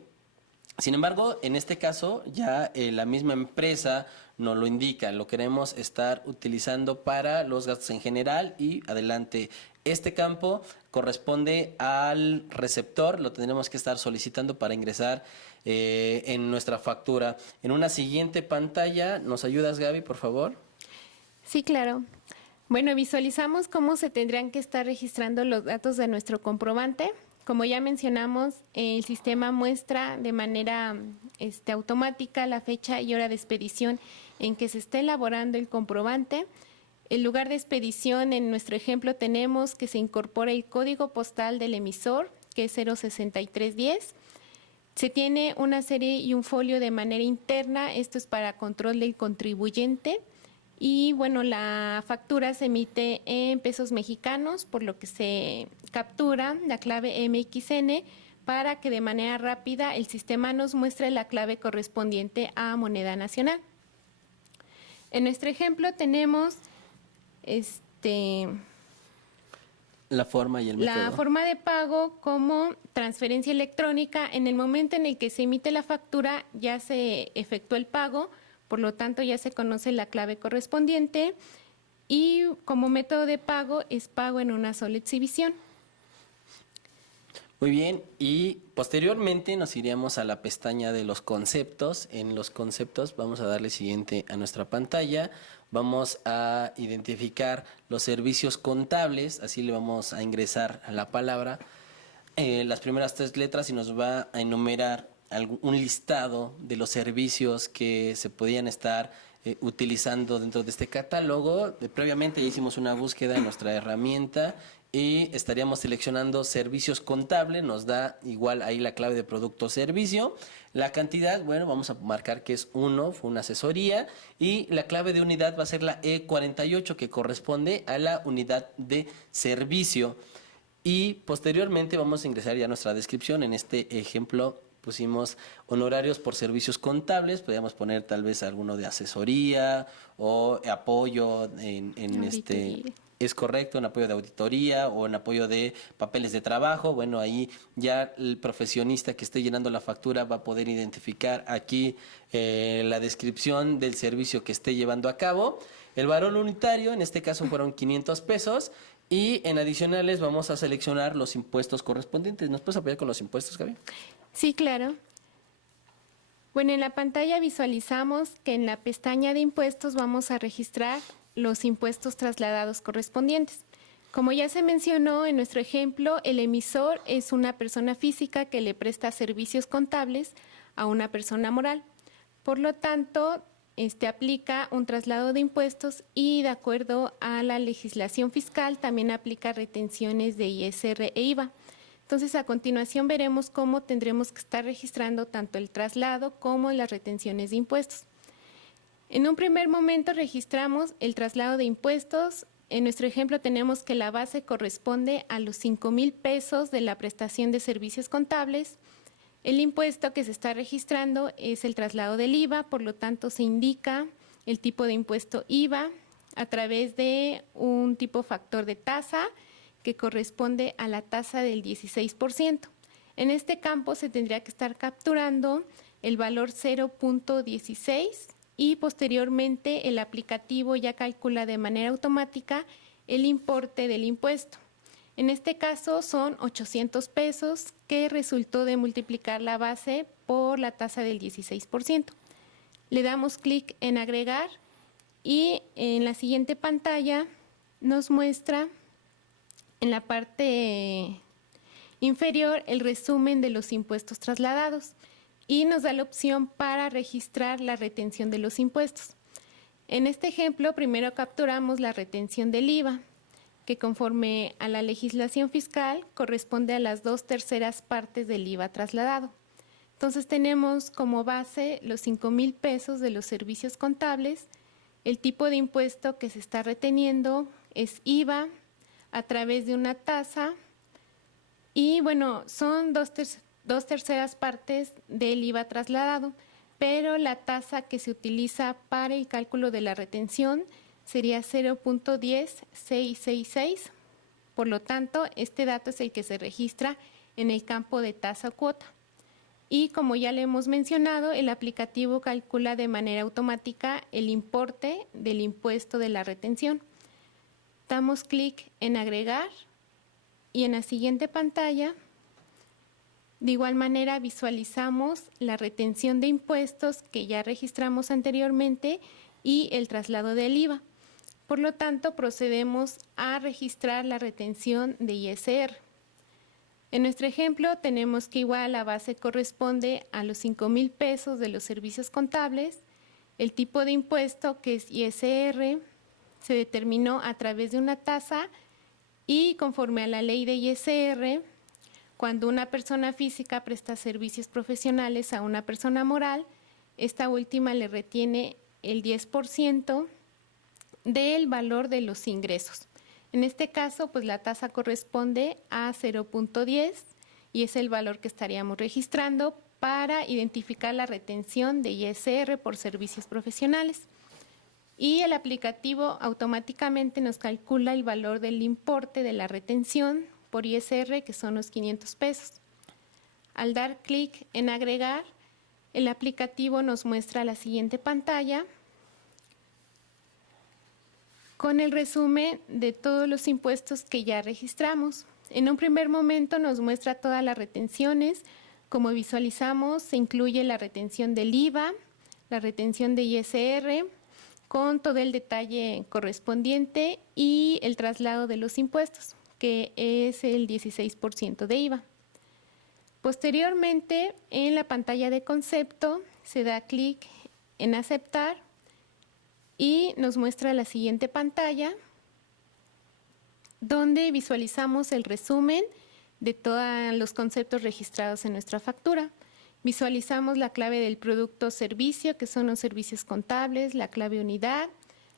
Sin embargo, en este caso ya la misma empresa nos lo indica, lo queremos estar utilizando para los gastos en general y adelante. Este campo corresponde al receptor, lo tendremos que estar solicitando para ingresar en nuestra factura. En una siguiente pantalla, ¿nos ayudas, Gaby, por favor? Sí, claro. Bueno, visualizamos cómo se tendrían que estar registrando los datos de nuestro comprobante. Como ya mencionamos, el sistema muestra de manera automática la fecha y hora de expedición en que se está elaborando el comprobante. El lugar de expedición, en nuestro ejemplo, tenemos que se incorpora el código postal del emisor, que es 06310. Se tiene una serie y un folio de manera interna, esto es para control del contribuyente. Y bueno, la factura se emite en pesos mexicanos, por lo que se captura la clave MXN para que de manera rápida el sistema nos muestre la clave correspondiente a moneda nacional. En nuestro ejemplo tenemos la forma y el método. La forma de pago como transferencia electrónica. En el momento en el que se emite la factura ya se efectuó el pago, por lo tanto ya se conoce la clave correspondiente y como método de pago es pago en una sola exhibición. Muy bien, y posteriormente nos iríamos a la pestaña de los conceptos. En los conceptos vamos a darle siguiente a nuestra pantalla. Vamos a identificar los servicios contables, así le vamos a ingresar a la palabra las primeras 3 letras y nos va a enumerar un listado de los servicios que se podían estar utilizando dentro de este catálogo. Previamente ya hicimos una búsqueda en nuestra herramienta y estaríamos seleccionando servicios contables, nos da igual ahí la clave de producto o servicio. La cantidad, bueno, vamos a marcar que es 1, fue una asesoría, y la clave de unidad va a ser la E48, que corresponde a la unidad de servicio. Y posteriormente vamos a ingresar ya nuestra descripción. En este ejemplo pusimos honorarios por servicios contables, podríamos poner tal vez alguno de asesoría o apoyo en es correcto, en apoyo de auditoría o en apoyo de papeles de trabajo. Bueno, ahí ya el profesionista que esté llenando la factura va a poder identificar aquí la descripción del servicio que esté llevando a cabo. El valor unitario, en este caso fueron 500 pesos. Y en adicionales vamos a seleccionar los impuestos correspondientes. ¿Nos puedes apoyar con los impuestos, Gaby? Sí, claro. Bueno, en la pantalla visualizamos que en la pestaña de impuestos vamos a registrar los impuestos trasladados correspondientes. Como ya se mencionó en nuestro ejemplo, el emisor es una persona física que le presta servicios contables a una persona moral. Por lo tanto, aplica un traslado de impuestos y de acuerdo a la legislación fiscal también aplica retenciones de ISR e IVA. Entonces, a continuación veremos cómo tendremos que estar registrando tanto el traslado como las retenciones de impuestos. En un primer momento registramos el traslado de impuestos. En nuestro ejemplo tenemos que la base corresponde a los 5,000 pesos de la prestación de servicios contables. El impuesto que se está registrando es el traslado del IVA, por lo tanto se indica el tipo de impuesto IVA a través de un tipo factor de tasa que corresponde a la tasa del 16%. En este campo se tendría que estar capturando el valor 0.16 y posteriormente el aplicativo ya calcula de manera automática el importe del impuesto. En este caso son 800 pesos que resultó de multiplicar la base por la tasa del 16%. Le damos clic en agregar y en la siguiente pantalla nos muestra en la parte inferior el resumen de los impuestos trasladados y nos da la opción para registrar la retención de los impuestos. En este ejemplo, primero capturamos la retención del IVA, que conforme a la legislación fiscal corresponde a las 2/3 partes del IVA trasladado. Entonces tenemos como base los 5,000 pesos de los servicios contables. El tipo de impuesto que se está reteniendo es IVA a través de una tasa y bueno, son 2/3 partes del IVA trasladado, pero la tasa que se utiliza para el cálculo de la retención sería 0.10666. Por lo tanto, este dato es el que se registra en el campo de tasa o cuota. Y como ya le hemos mencionado, el aplicativo calcula de manera automática el importe del impuesto de la retención. Damos clic en agregar y en la siguiente pantalla, de igual manera visualizamos la retención de impuestos que ya registramos anteriormente y el traslado del IVA. Por lo tanto, procedemos a registrar la retención de ISR. En nuestro ejemplo tenemos que igual la base corresponde a los 5,000 pesos de los servicios contables. El tipo de impuesto, que es ISR, se determinó a través de una tasa y conforme a la ley de ISR, cuando una persona física presta servicios profesionales a una persona moral, esta última le retiene el 10% del valor de los ingresos. En este caso, pues la tasa corresponde a 0.10 y es el valor que estaríamos registrando para identificar la retención de ISR por servicios profesionales. Y el aplicativo automáticamente nos calcula el valor del importe de la retención por ISR, que son los 500 pesos. Al dar clic en agregar, el aplicativo nos muestra la siguiente pantalla con el resumen de todos los impuestos que ya registramos. En un primer momento nos muestra todas las retenciones. Como visualizamos, se incluye la retención del IVA, la retención de ISR, con todo el detalle correspondiente y el traslado de los impuestos, que es el 16% de IVA. Posteriormente, en la pantalla de concepto, se da clic en aceptar y nos muestra la siguiente pantalla donde visualizamos el resumen de todos los conceptos registrados en nuestra factura. Visualizamos la clave del producto o servicio, que son los servicios contables, la clave unidad,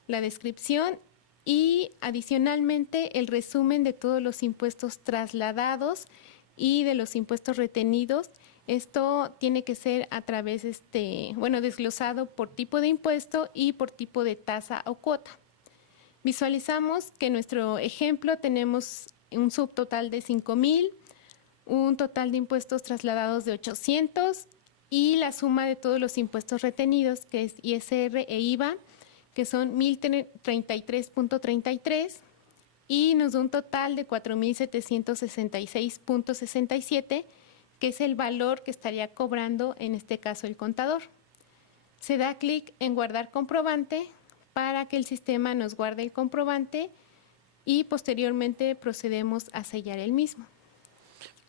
la descripción y adicionalmente el resumen de todos los impuestos trasladados y de los impuestos retenidos. Esto tiene que ser a través, desglosado por tipo de impuesto y por tipo de tasa o cuota. Visualizamos que en nuestro ejemplo tenemos un subtotal de 5,000, un total de impuestos trasladados de 800 y la suma de todos los impuestos retenidos, que es ISR e IVA, que son 1,033.33 y nos da un total de 4,766.67, que es el valor que estaría cobrando en este caso el contador. Se da clic en guardar comprobante para que el sistema nos guarde el comprobante y posteriormente procedemos a sellar el mismo.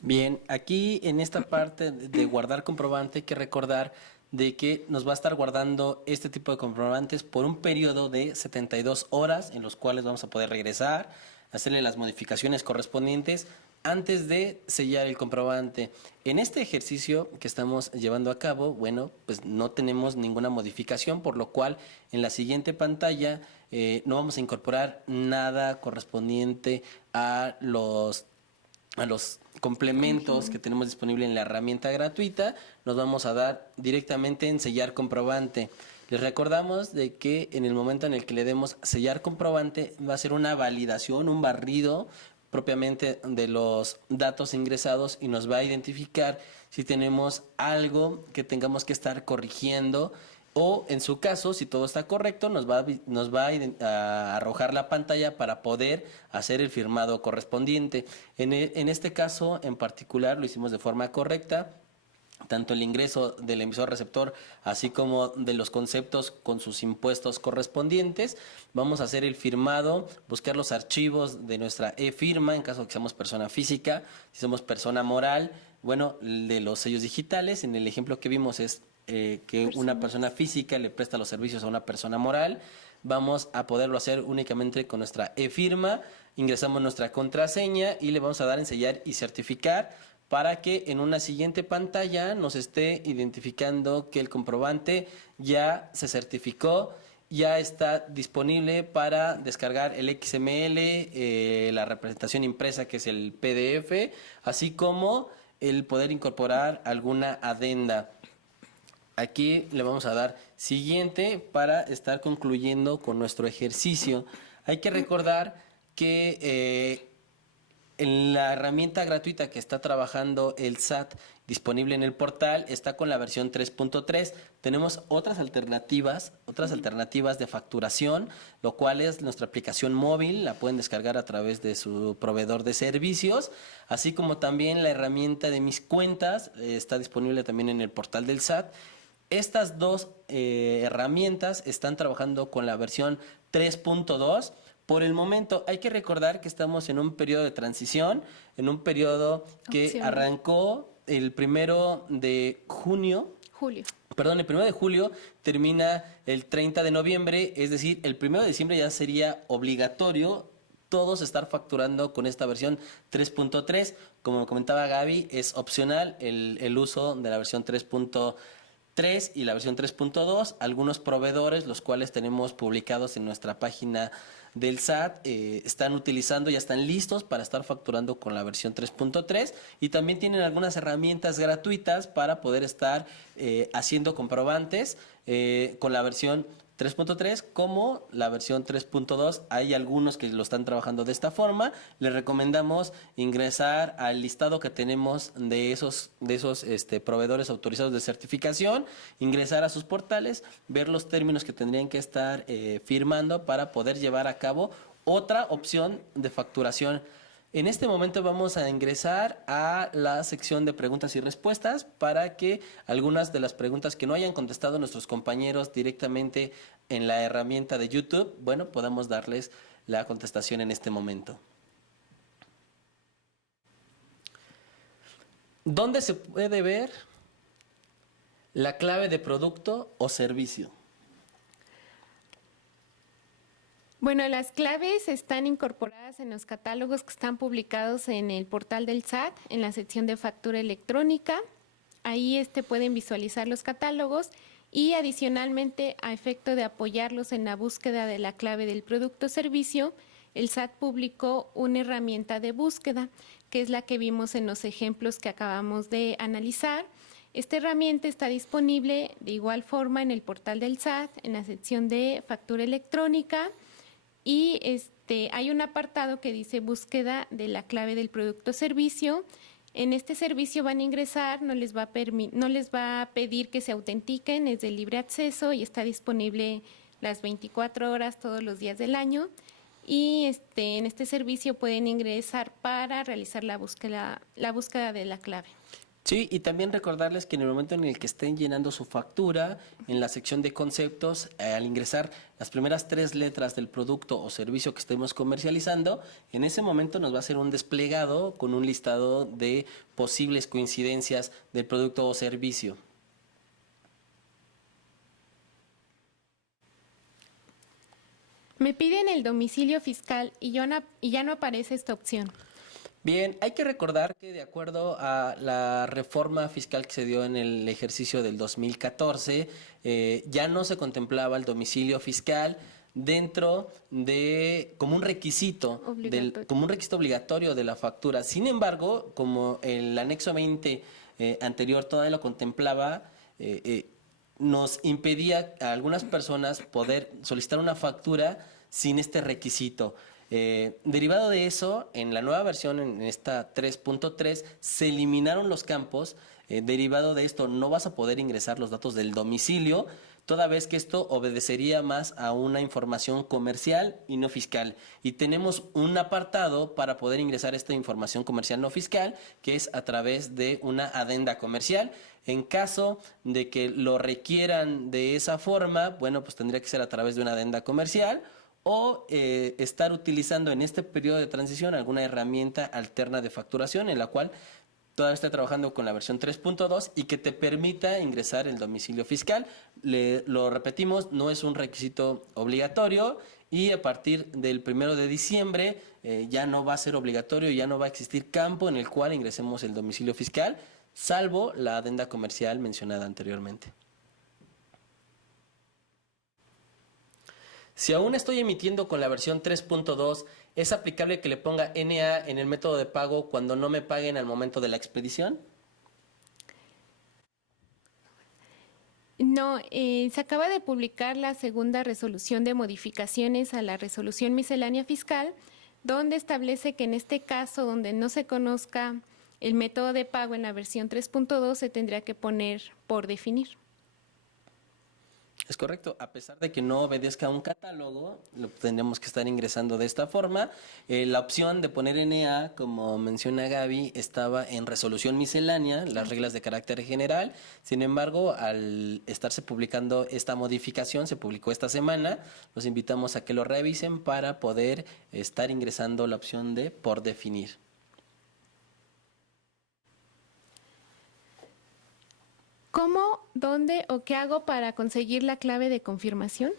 Bien, aquí en esta parte de guardar comprobante hay que recordar de que nos va a estar guardando este tipo de comprobantes por un periodo de 72 horas en los cuales vamos a poder regresar, hacerle las modificaciones correspondientes antes de sellar el comprobante. En este ejercicio que estamos llevando a cabo, bueno, pues no tenemos ninguna modificación, por lo cual en la siguiente pantalla no vamos a incorporar nada correspondiente a los complementos que tenemos disponible en la herramienta gratuita. Nos vamos a dar directamente en sellar comprobante. Les recordamos de que en el momento en el que le demos sellar comprobante va a ser una validación, un barrido propiamente de los datos ingresados y nos va a identificar si tenemos algo que tengamos que estar corrigiendo o en su caso, si todo está correcto, nos va a arrojar la pantalla para poder hacer el firmado correspondiente. En este caso en particular lo hicimos de forma correcta. tanto el ingreso del emisor receptor, así como de los conceptos con sus impuestos correspondientes. Vamos a hacer el firmado, buscar los archivos de nuestra e-firma, en caso de que seamos persona física. Si somos persona moral, bueno, de los sellos digitales. En el ejemplo que vimos es que una persona física le presta los servicios a una persona moral. Vamos a poderlo hacer únicamente con nuestra e-firma. Ingresamos nuestra contraseña y le vamos a dar en sellar y certificar, para que en una siguiente pantalla nos esté identificando que el comprobante ya se certificó, ya está disponible para descargar el XML, la representación impresa que es el PDF, así como el poder incorporar alguna adenda. Aquí le vamos a dar siguiente para estar concluyendo con nuestro ejercicio. Hay que recordar que en la herramienta gratuita que está trabajando el SAT disponible en el portal está con la versión 3.3. Tenemos otras alternativas de facturación, lo cual es nuestra aplicación móvil, la pueden descargar a través de su proveedor de servicios, así como también la herramienta de Mis Cuentas, está disponible también en el portal del SAT. Estas dos herramientas están trabajando con la versión 3.2. Por el momento hay que recordar que estamos en un periodo de transición, en un periodo que arrancó el 1 de junio. Perdón, el 1 de julio termina el 30 de noviembre, es decir, el 1 de diciembre ya sería obligatorio todos estar facturando con esta versión 3.3. Como comentaba Gaby, es opcional el uso de la versión 3.3 y la versión 3.2. Algunos proveedores, los cuales tenemos publicados en nuestra página del SAT, están utilizando, ya están listos para estar facturando con la versión 3.3 y también tienen algunas herramientas gratuitas para poder estar haciendo comprobantes con la versión 3.3 como la versión 3.2. Hay algunos que lo están trabajando de esta forma. Les recomendamos ingresar al listado que tenemos de esos proveedores autorizados de certificación, ingresar a sus portales, ver los términos que tendrían que estar firmando para poder llevar a cabo otra opción de facturación. En este momento vamos a ingresar a la sección de preguntas y respuestas para que algunas de las preguntas que no hayan contestado nuestros compañeros directamente en la herramienta de YouTube, bueno, podamos darles la contestación en este momento. ¿Dónde se puede ver la clave de producto o servicio? Bueno, las claves están incorporadas en los catálogos que están publicados en el portal del SAT, en la sección de factura electrónica. Ahí pueden visualizar los catálogos y adicionalmente, a efecto de apoyarlos en la búsqueda de la clave del producto o servicio, el SAT publicó una herramienta de búsqueda, que es la que vimos en los ejemplos que acabamos de analizar. Esta herramienta está disponible de igual forma en el portal del SAT, en la sección de factura electrónica. Y hay un apartado que dice búsqueda de la clave del producto o servicio. En este servicio van a ingresar, no les va a pedir que se autentiquen, es de libre acceso y está disponible las 24 horas todos los días del año. Y en este servicio pueden ingresar para realizar la búsqueda de la clave. Sí, y también recordarles que en el momento en el que estén llenando su factura, en la sección de conceptos, al ingresar las primeras 3 letras del producto o servicio que estemos comercializando, en ese momento nos va a hacer un desplegado con un listado de posibles coincidencias del producto o servicio. Me piden el domicilio fiscal y ya no aparece esta opción. Bien, hay que recordar que de acuerdo a la reforma fiscal que se dio en el ejercicio del 2014, ya no se contemplaba el domicilio fiscal dentro de como un requisito obligatorio de la factura. Sin embargo, como el anexo 20 anterior todavía lo contemplaba, nos impedía a algunas personas poder solicitar una factura sin este requisito. Derivado de eso, en la nueva versión, en esta 3.3, se eliminaron los campos. Derivado de esto, no vas a poder ingresar los datos del domicilio. toda vez que esto obedecería más a una información comercial y no fiscal. Y tenemos un apartado para poder ingresar esta información comercial no fiscal, que es a través de una adenda comercial. En caso de que lo requieran de esa forma, bueno, pues tendría que ser a través de una adenda comercial o estar utilizando en este periodo de transición alguna herramienta alterna de facturación en la cual todavía está trabajando con la versión 3.2 y que te permita ingresar el domicilio fiscal. Lo repetimos, no es un requisito obligatorio y a partir del 1 de diciembre ya no va a ser obligatorio, ya no va a existir campo en el cual ingresemos el domicilio fiscal, salvo la adenda comercial mencionada anteriormente. Si aún estoy emitiendo con la versión 3.2, ¿es aplicable que le ponga NA en el método de pago cuando no me paguen al momento de la expedición? No, se acaba de publicar la segunda resolución de modificaciones a la resolución miscelánea fiscal, donde establece que en este caso, donde no se conozca el método de pago en la versión 3.2, se tendría que poner por definir. Es correcto, a pesar de que no obedezca a un catálogo, lo tendremos que estar ingresando de esta forma. La opción de poner NA, como menciona Gaby, estaba en resolución miscelánea, las reglas de carácter general. Sin embargo, al estarse publicando esta modificación, se publicó esta semana, los invitamos a que lo revisen para poder estar ingresando la opción de por definir. ¿Cómo, dónde o qué hago para conseguir la clave de confirmación?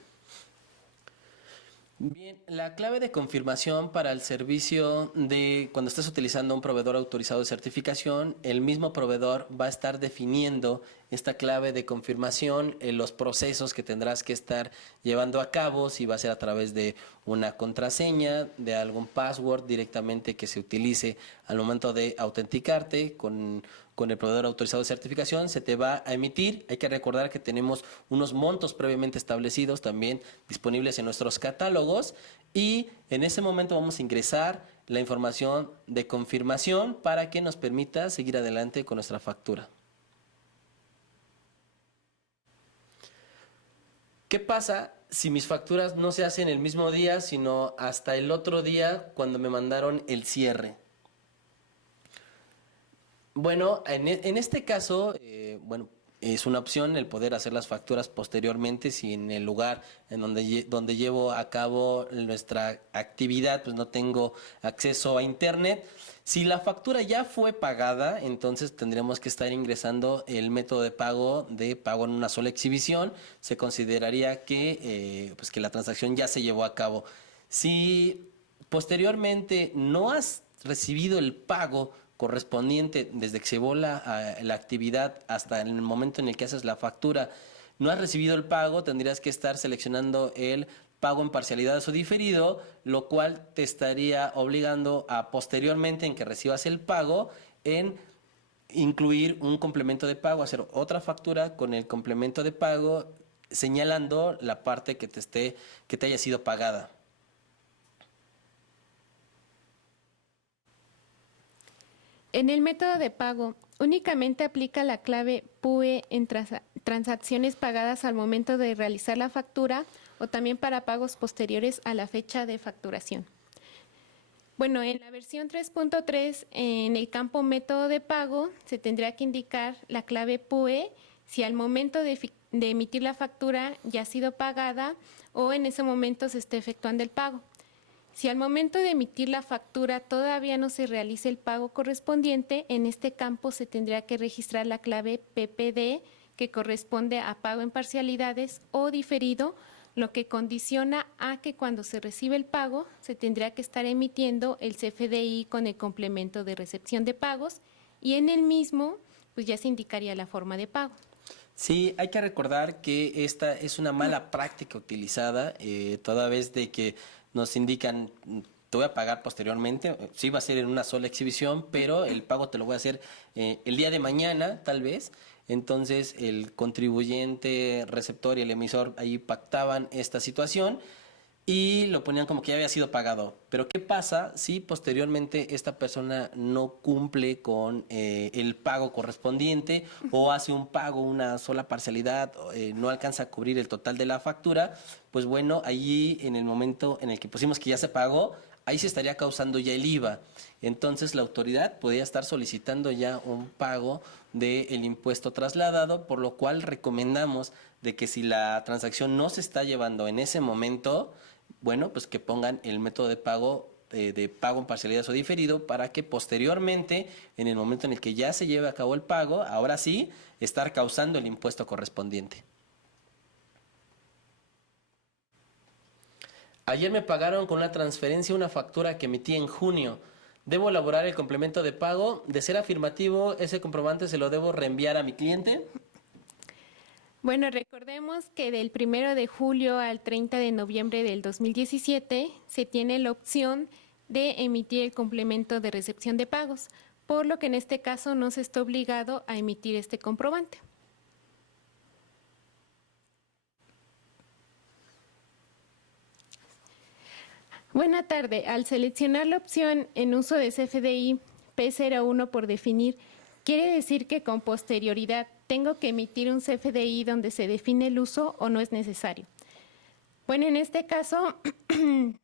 Bien, la clave de confirmación para el servicio de cuando estás utilizando un proveedor autorizado de certificación, el mismo proveedor va a estar definiendo esta clave de confirmación, los procesos que tendrás que estar llevando a cabo, si va a ser a través de una contraseña, de algún password directamente que se utilice al momento de autenticarte con el proveedor autorizado de certificación, se te va a emitir. Hay que recordar que tenemos unos montos previamente establecidos también disponibles en nuestros catálogos y en ese momento vamos a ingresar la información de confirmación para que nos permita seguir adelante con nuestra factura. ¿Qué pasa si mis facturas no se hacen el mismo día, sino hasta el otro día cuando me mandaron el cierre? Bueno, en este caso, es una opción el poder hacer las facturas posteriormente si en el lugar en donde llevo a cabo nuestra actividad pues no tengo acceso a internet. Si la factura ya fue pagada, entonces tendremos que estar ingresando el método de pago en una sola exhibición. Se consideraría que la transacción ya se llevó a cabo. Si posteriormente no has recibido el pago correspondiente desde que se llevó la actividad hasta el momento en el que haces la factura, no has recibido el pago, tendrías que estar seleccionando el pago en parcialidades o diferido, lo cual te estaría obligando a posteriormente en que recibas el pago en incluir un complemento de pago, hacer otra factura con el complemento de pago señalando la parte que te haya sido pagada. En el método de pago, únicamente aplica la clave PUE en transacciones pagadas al momento de realizar la factura o también para pagos posteriores a la fecha de facturación. Bueno, en la versión 3.3, en el campo método de pago, se tendría que indicar la clave PUE si al momento de emitir la factura ya ha sido pagada o en ese momento se esté efectuando el pago. Si al momento de emitir la factura todavía no se realice el pago correspondiente, en este campo se tendría que registrar la clave PPD, que corresponde a pago en parcialidades o diferido, lo que condiciona a que cuando se recibe el pago se tendría que estar emitiendo el CFDI con el complemento de recepción de pagos y en el mismo pues ya se indicaría la forma de pago. Sí, hay que recordar que esta es una mala práctica utilizada, toda vez de que nos indican, te voy a pagar posteriormente, sí va a ser en una sola exhibición, pero el pago te lo voy a hacer el día de mañana, tal vez. Entonces, el contribuyente, receptor y el emisor ahí pactaban esta situación. y lo ponían como que ya había sido pagado. Pero ¿qué pasa si posteriormente esta persona no cumple con el pago correspondiente o hace un pago, una sola parcialidad, no alcanza a cubrir el total de la factura? Pues bueno, allí en el momento en el que pusimos que ya se pagó, ahí se estaría causando ya el IVA. Entonces la autoridad podría estar solicitando ya un pago del impuesto trasladado, por lo cual recomendamos de que si la transacción no se está llevando en ese momento, bueno, pues que pongan el método de pago en parcialidades o diferido, para que posteriormente, en el momento en el que ya se lleve a cabo el pago, ahora sí, estar causando el impuesto correspondiente. Ayer me pagaron con una transferencia una factura que emití en junio. ¿Debo elaborar el complemento de pago? De ser afirmativo, ese comprobante se lo debo reenviar a mi cliente. Bueno, recordemos que del 1 de julio al 30 de noviembre del 2017 se tiene la opción de emitir el complemento de recepción de pagos, por lo que en este caso no se está obligado a emitir este comprobante. Buena tarde. Al seleccionar la opción en uso de CFDI P01 por definir, ¿quiere decir que con posterioridad tengo que emitir un CFDI donde se define el uso o no es necesario? Bueno, en este caso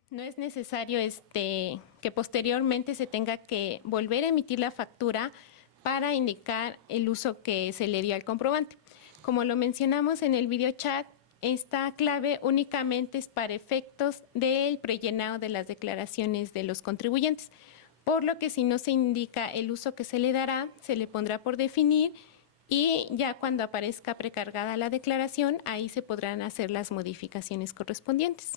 no es necesario que posteriormente se tenga que volver a emitir la factura para indicar el uso que se le dio al comprobante. Como lo mencionamos en el video chat, esta clave únicamente es para efectos del prellenado de las declaraciones de los contribuyentes, por lo que si no se indica el uso que se le dará, se le pondrá por definir y ya cuando aparezca precargada la declaración, ahí se podrán hacer las modificaciones correspondientes.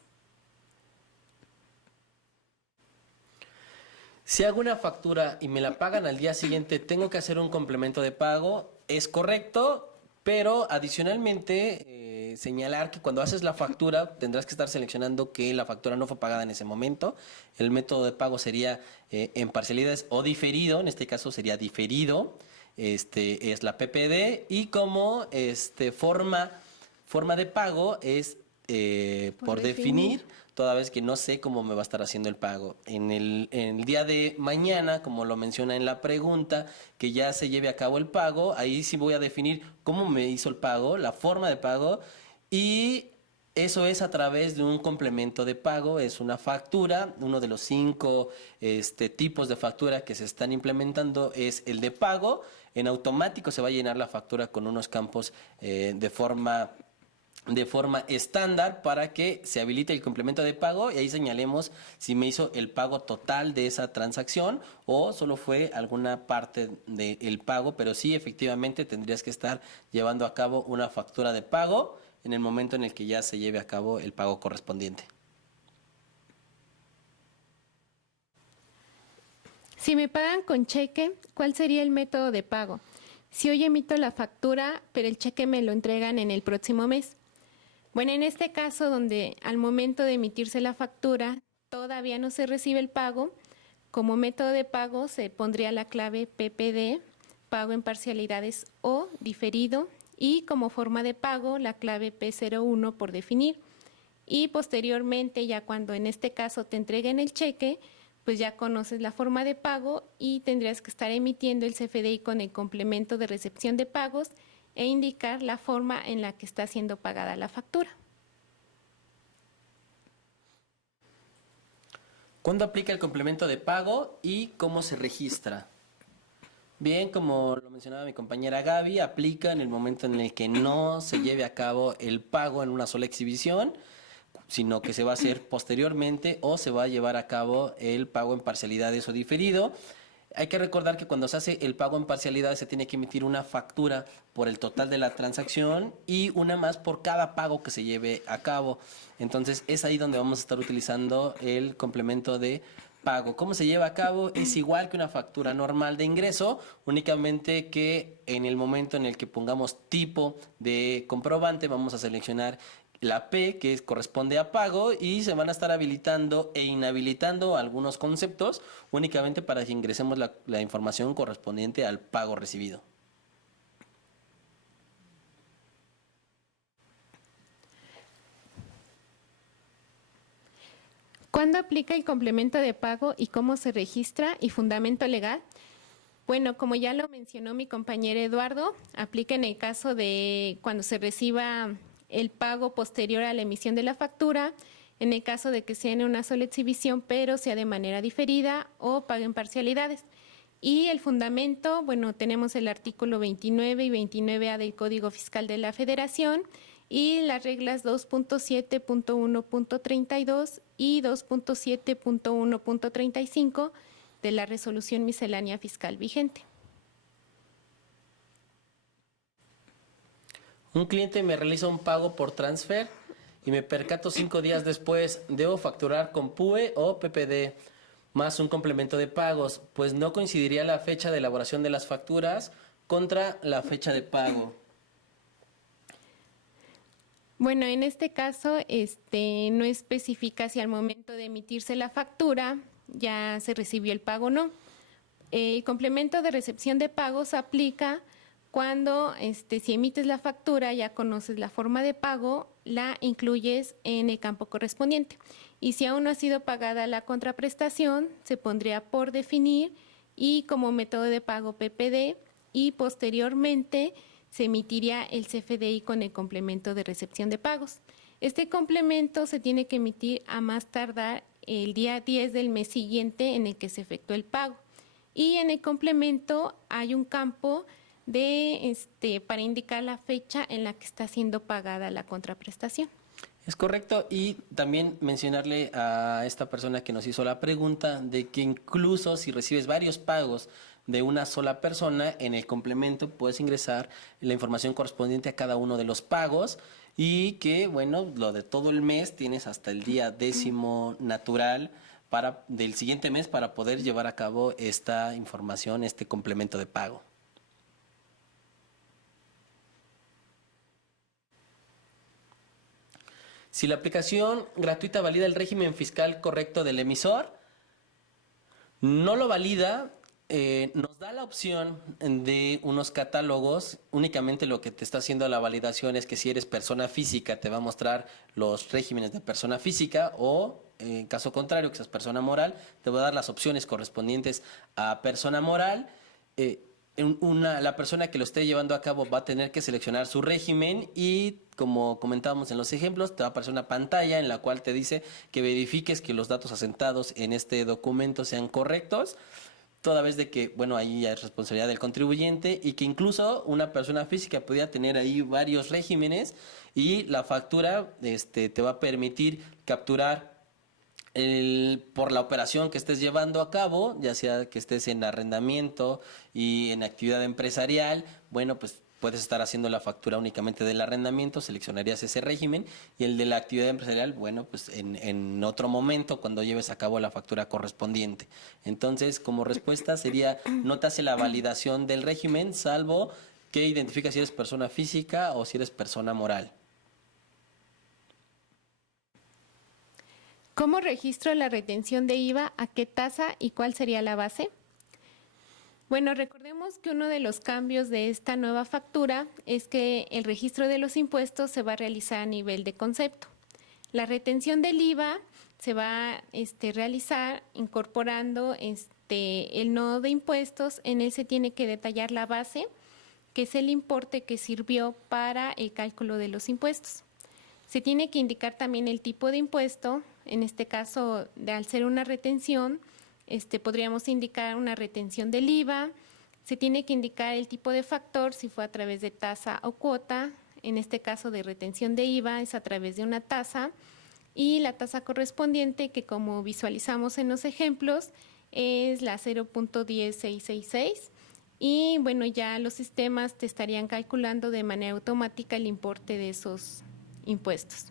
Si hago una factura y me la pagan al día siguiente, ¿tengo que hacer un complemento de pago? Es correcto, pero adicionalmente señalar que cuando haces la factura tendrás que estar seleccionando que la factura no fue pagada en ese momento. El método de pago sería en parcialidades o diferido, en este caso sería diferido. Es la PPD, y como forma de pago es por definir, toda vez que no sé cómo me va a estar haciendo el pago. En el día de mañana, como lo menciona en la pregunta, que ya se lleve a cabo el pago, ahí sí voy a definir cómo me hizo el pago, la forma de pago, y eso es a través de un complemento de pago, es una factura. Uno de los 5 tipos de factura que se están implementando es el de pago. En automático se va a llenar la factura con unos campos de forma estándar para que se habilite el complemento de pago, y ahí señalemos si me hizo el pago total de esa transacción o solo fue alguna parte del pago, pero sí, efectivamente tendrías que estar llevando a cabo una factura de pago en el momento en el que ya se lleve a cabo el pago correspondiente. Si me pagan con cheque, ¿cuál sería el método de pago? Si hoy emito la factura, pero el cheque me lo entregan en el próximo mes. Bueno, en este caso, donde al momento de emitirse la factura todavía no se recibe el pago, como método de pago se pondría la clave PPD, pago en parcialidades o diferido, y como forma de pago la clave P01 por definir. Y posteriormente, ya cuando en este caso te entreguen el cheque, pues ya conoces la forma de pago y tendrías que estar emitiendo el CFDI con el complemento de recepción de pagos e indicar la forma en la que está siendo pagada la factura. ¿Cuándo aplica el complemento de pago y cómo se registra? Bien, como lo mencionaba mi compañera Gaby, aplica en el momento en el que no se lleve a cabo el pago en una sola exhibición, sino que se va a hacer posteriormente o se va a llevar a cabo el pago en parcialidades o diferido. Hay que recordar que cuando se hace el pago en parcialidades se tiene que emitir una factura por el total de la transacción y una más por cada pago que se lleve a cabo. Entonces es ahí donde vamos a estar utilizando el complemento de pago. ¿Cómo se lleva a cabo? Es igual que una factura normal de ingreso, únicamente que en el momento en el que pongamos tipo de comprobante vamos a seleccionar la P, que corresponde a pago, y se van a estar habilitando e inhabilitando algunos conceptos únicamente para que ingresemos la información correspondiente al pago recibido. ¿Cuándo aplica el complemento de pago y cómo se registra y fundamento legal? Bueno, como ya lo mencionó mi compañero Eduardo, aplica en el caso de cuando se reciba el pago posterior a la emisión de la factura, en el caso de que sea en una sola exhibición, pero sea de manera diferida o pague en parcialidades. Y el fundamento, bueno, tenemos el artículo 29 y 29A del Código Fiscal de la Federación y las reglas 2.7.1.32 y 2.7.1.35 de la Resolución Miscelánea Fiscal vigente. Un cliente me realiza un pago por transfer y me percato 5 días después, ¿debo facturar con PUE o PPD más un complemento de pagos? Pues no coincidiría la fecha de elaboración de las facturas contra la fecha de pago. Bueno, en este caso, no especifica si al momento de emitirse la factura ya se recibió el pago o no. El complemento de recepción de pagos aplica cuando si emites la factura, ya conoces la forma de pago, la incluyes en el campo correspondiente. Y si aún no ha sido pagada la contraprestación, se pondría por definir y como método de pago PPD y posteriormente se emitiría el CFDI con el complemento de recepción de pagos. Este complemento se tiene que emitir a más tardar el día 10 del mes siguiente en el que se efectuó el pago. Y en el complemento hay un campo para indicar la fecha en la que está siendo pagada la contraprestación. Es correcto, y también mencionarle a esta persona que nos hizo la pregunta de que incluso si recibes varios pagos de una sola persona, en el complemento puedes ingresar la información correspondiente a cada uno de los pagos y que, bueno, lo de todo el mes tienes hasta el día 10º natural del siguiente mes para poder llevar a cabo esta información, este complemento de pago. Si la aplicación gratuita valida el régimen fiscal correcto del emisor, no lo valida, nos da la opción de unos catálogos. Únicamente lo que te está haciendo la validación es que si eres persona física te va a mostrar los regímenes de persona física o, en caso contrario, que seas persona moral, te va a dar las opciones correspondientes a persona moral. La persona que lo esté llevando a cabo va a tener que seleccionar su régimen y, como comentábamos en los ejemplos, te va a aparecer una pantalla en la cual te dice que verifiques que los datos asentados en este documento sean correctos, toda vez de que, bueno, ahí ya es responsabilidad del contribuyente y que incluso una persona física podría tener ahí varios regímenes y la factura te va a permitir capturar por la operación que estés llevando a cabo, ya sea que estés en arrendamiento y en actividad empresarial, bueno, pues puedes estar haciendo la factura únicamente del arrendamiento, seleccionarías ese régimen, y el de la actividad empresarial, bueno, pues en otro momento cuando lleves a cabo la factura correspondiente. Entonces, como respuesta sería, no te hace la validación del régimen, salvo que identifica si eres persona física o si eres persona moral. ¿Cómo registro la retención de IVA? ¿A qué tasa y cuál sería la base? Bueno, recordemos que uno de los cambios de esta nueva factura es que el registro de los impuestos se va a realizar a nivel de concepto. La retención del IVA se va a realizar incorporando el nodo de impuestos. En él se tiene que detallar la base, que es el importe que sirvió para el cálculo de los impuestos. Se tiene que indicar también el tipo de impuesto. En este caso, al ser una retención, podríamos indicar una retención del IVA. Se tiene que indicar el tipo de factor, si fue a través de tasa o cuota. En este caso de retención de IVA es a través de una tasa. Y la tasa correspondiente, que como visualizamos en los ejemplos, es la 0.10666. Y bueno, ya los sistemas te estarían calculando de manera automática el importe de esos impuestos.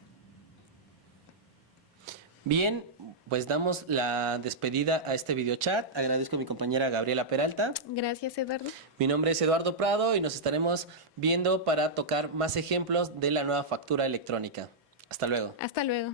Bien, pues damos la despedida a este videochat. Agradezco a mi compañera Gabriela Peralta. Gracias, Eduardo. Mi nombre es Eduardo Prado y nos estaremos viendo para tocar más ejemplos de la nueva factura electrónica. Hasta luego. Hasta luego.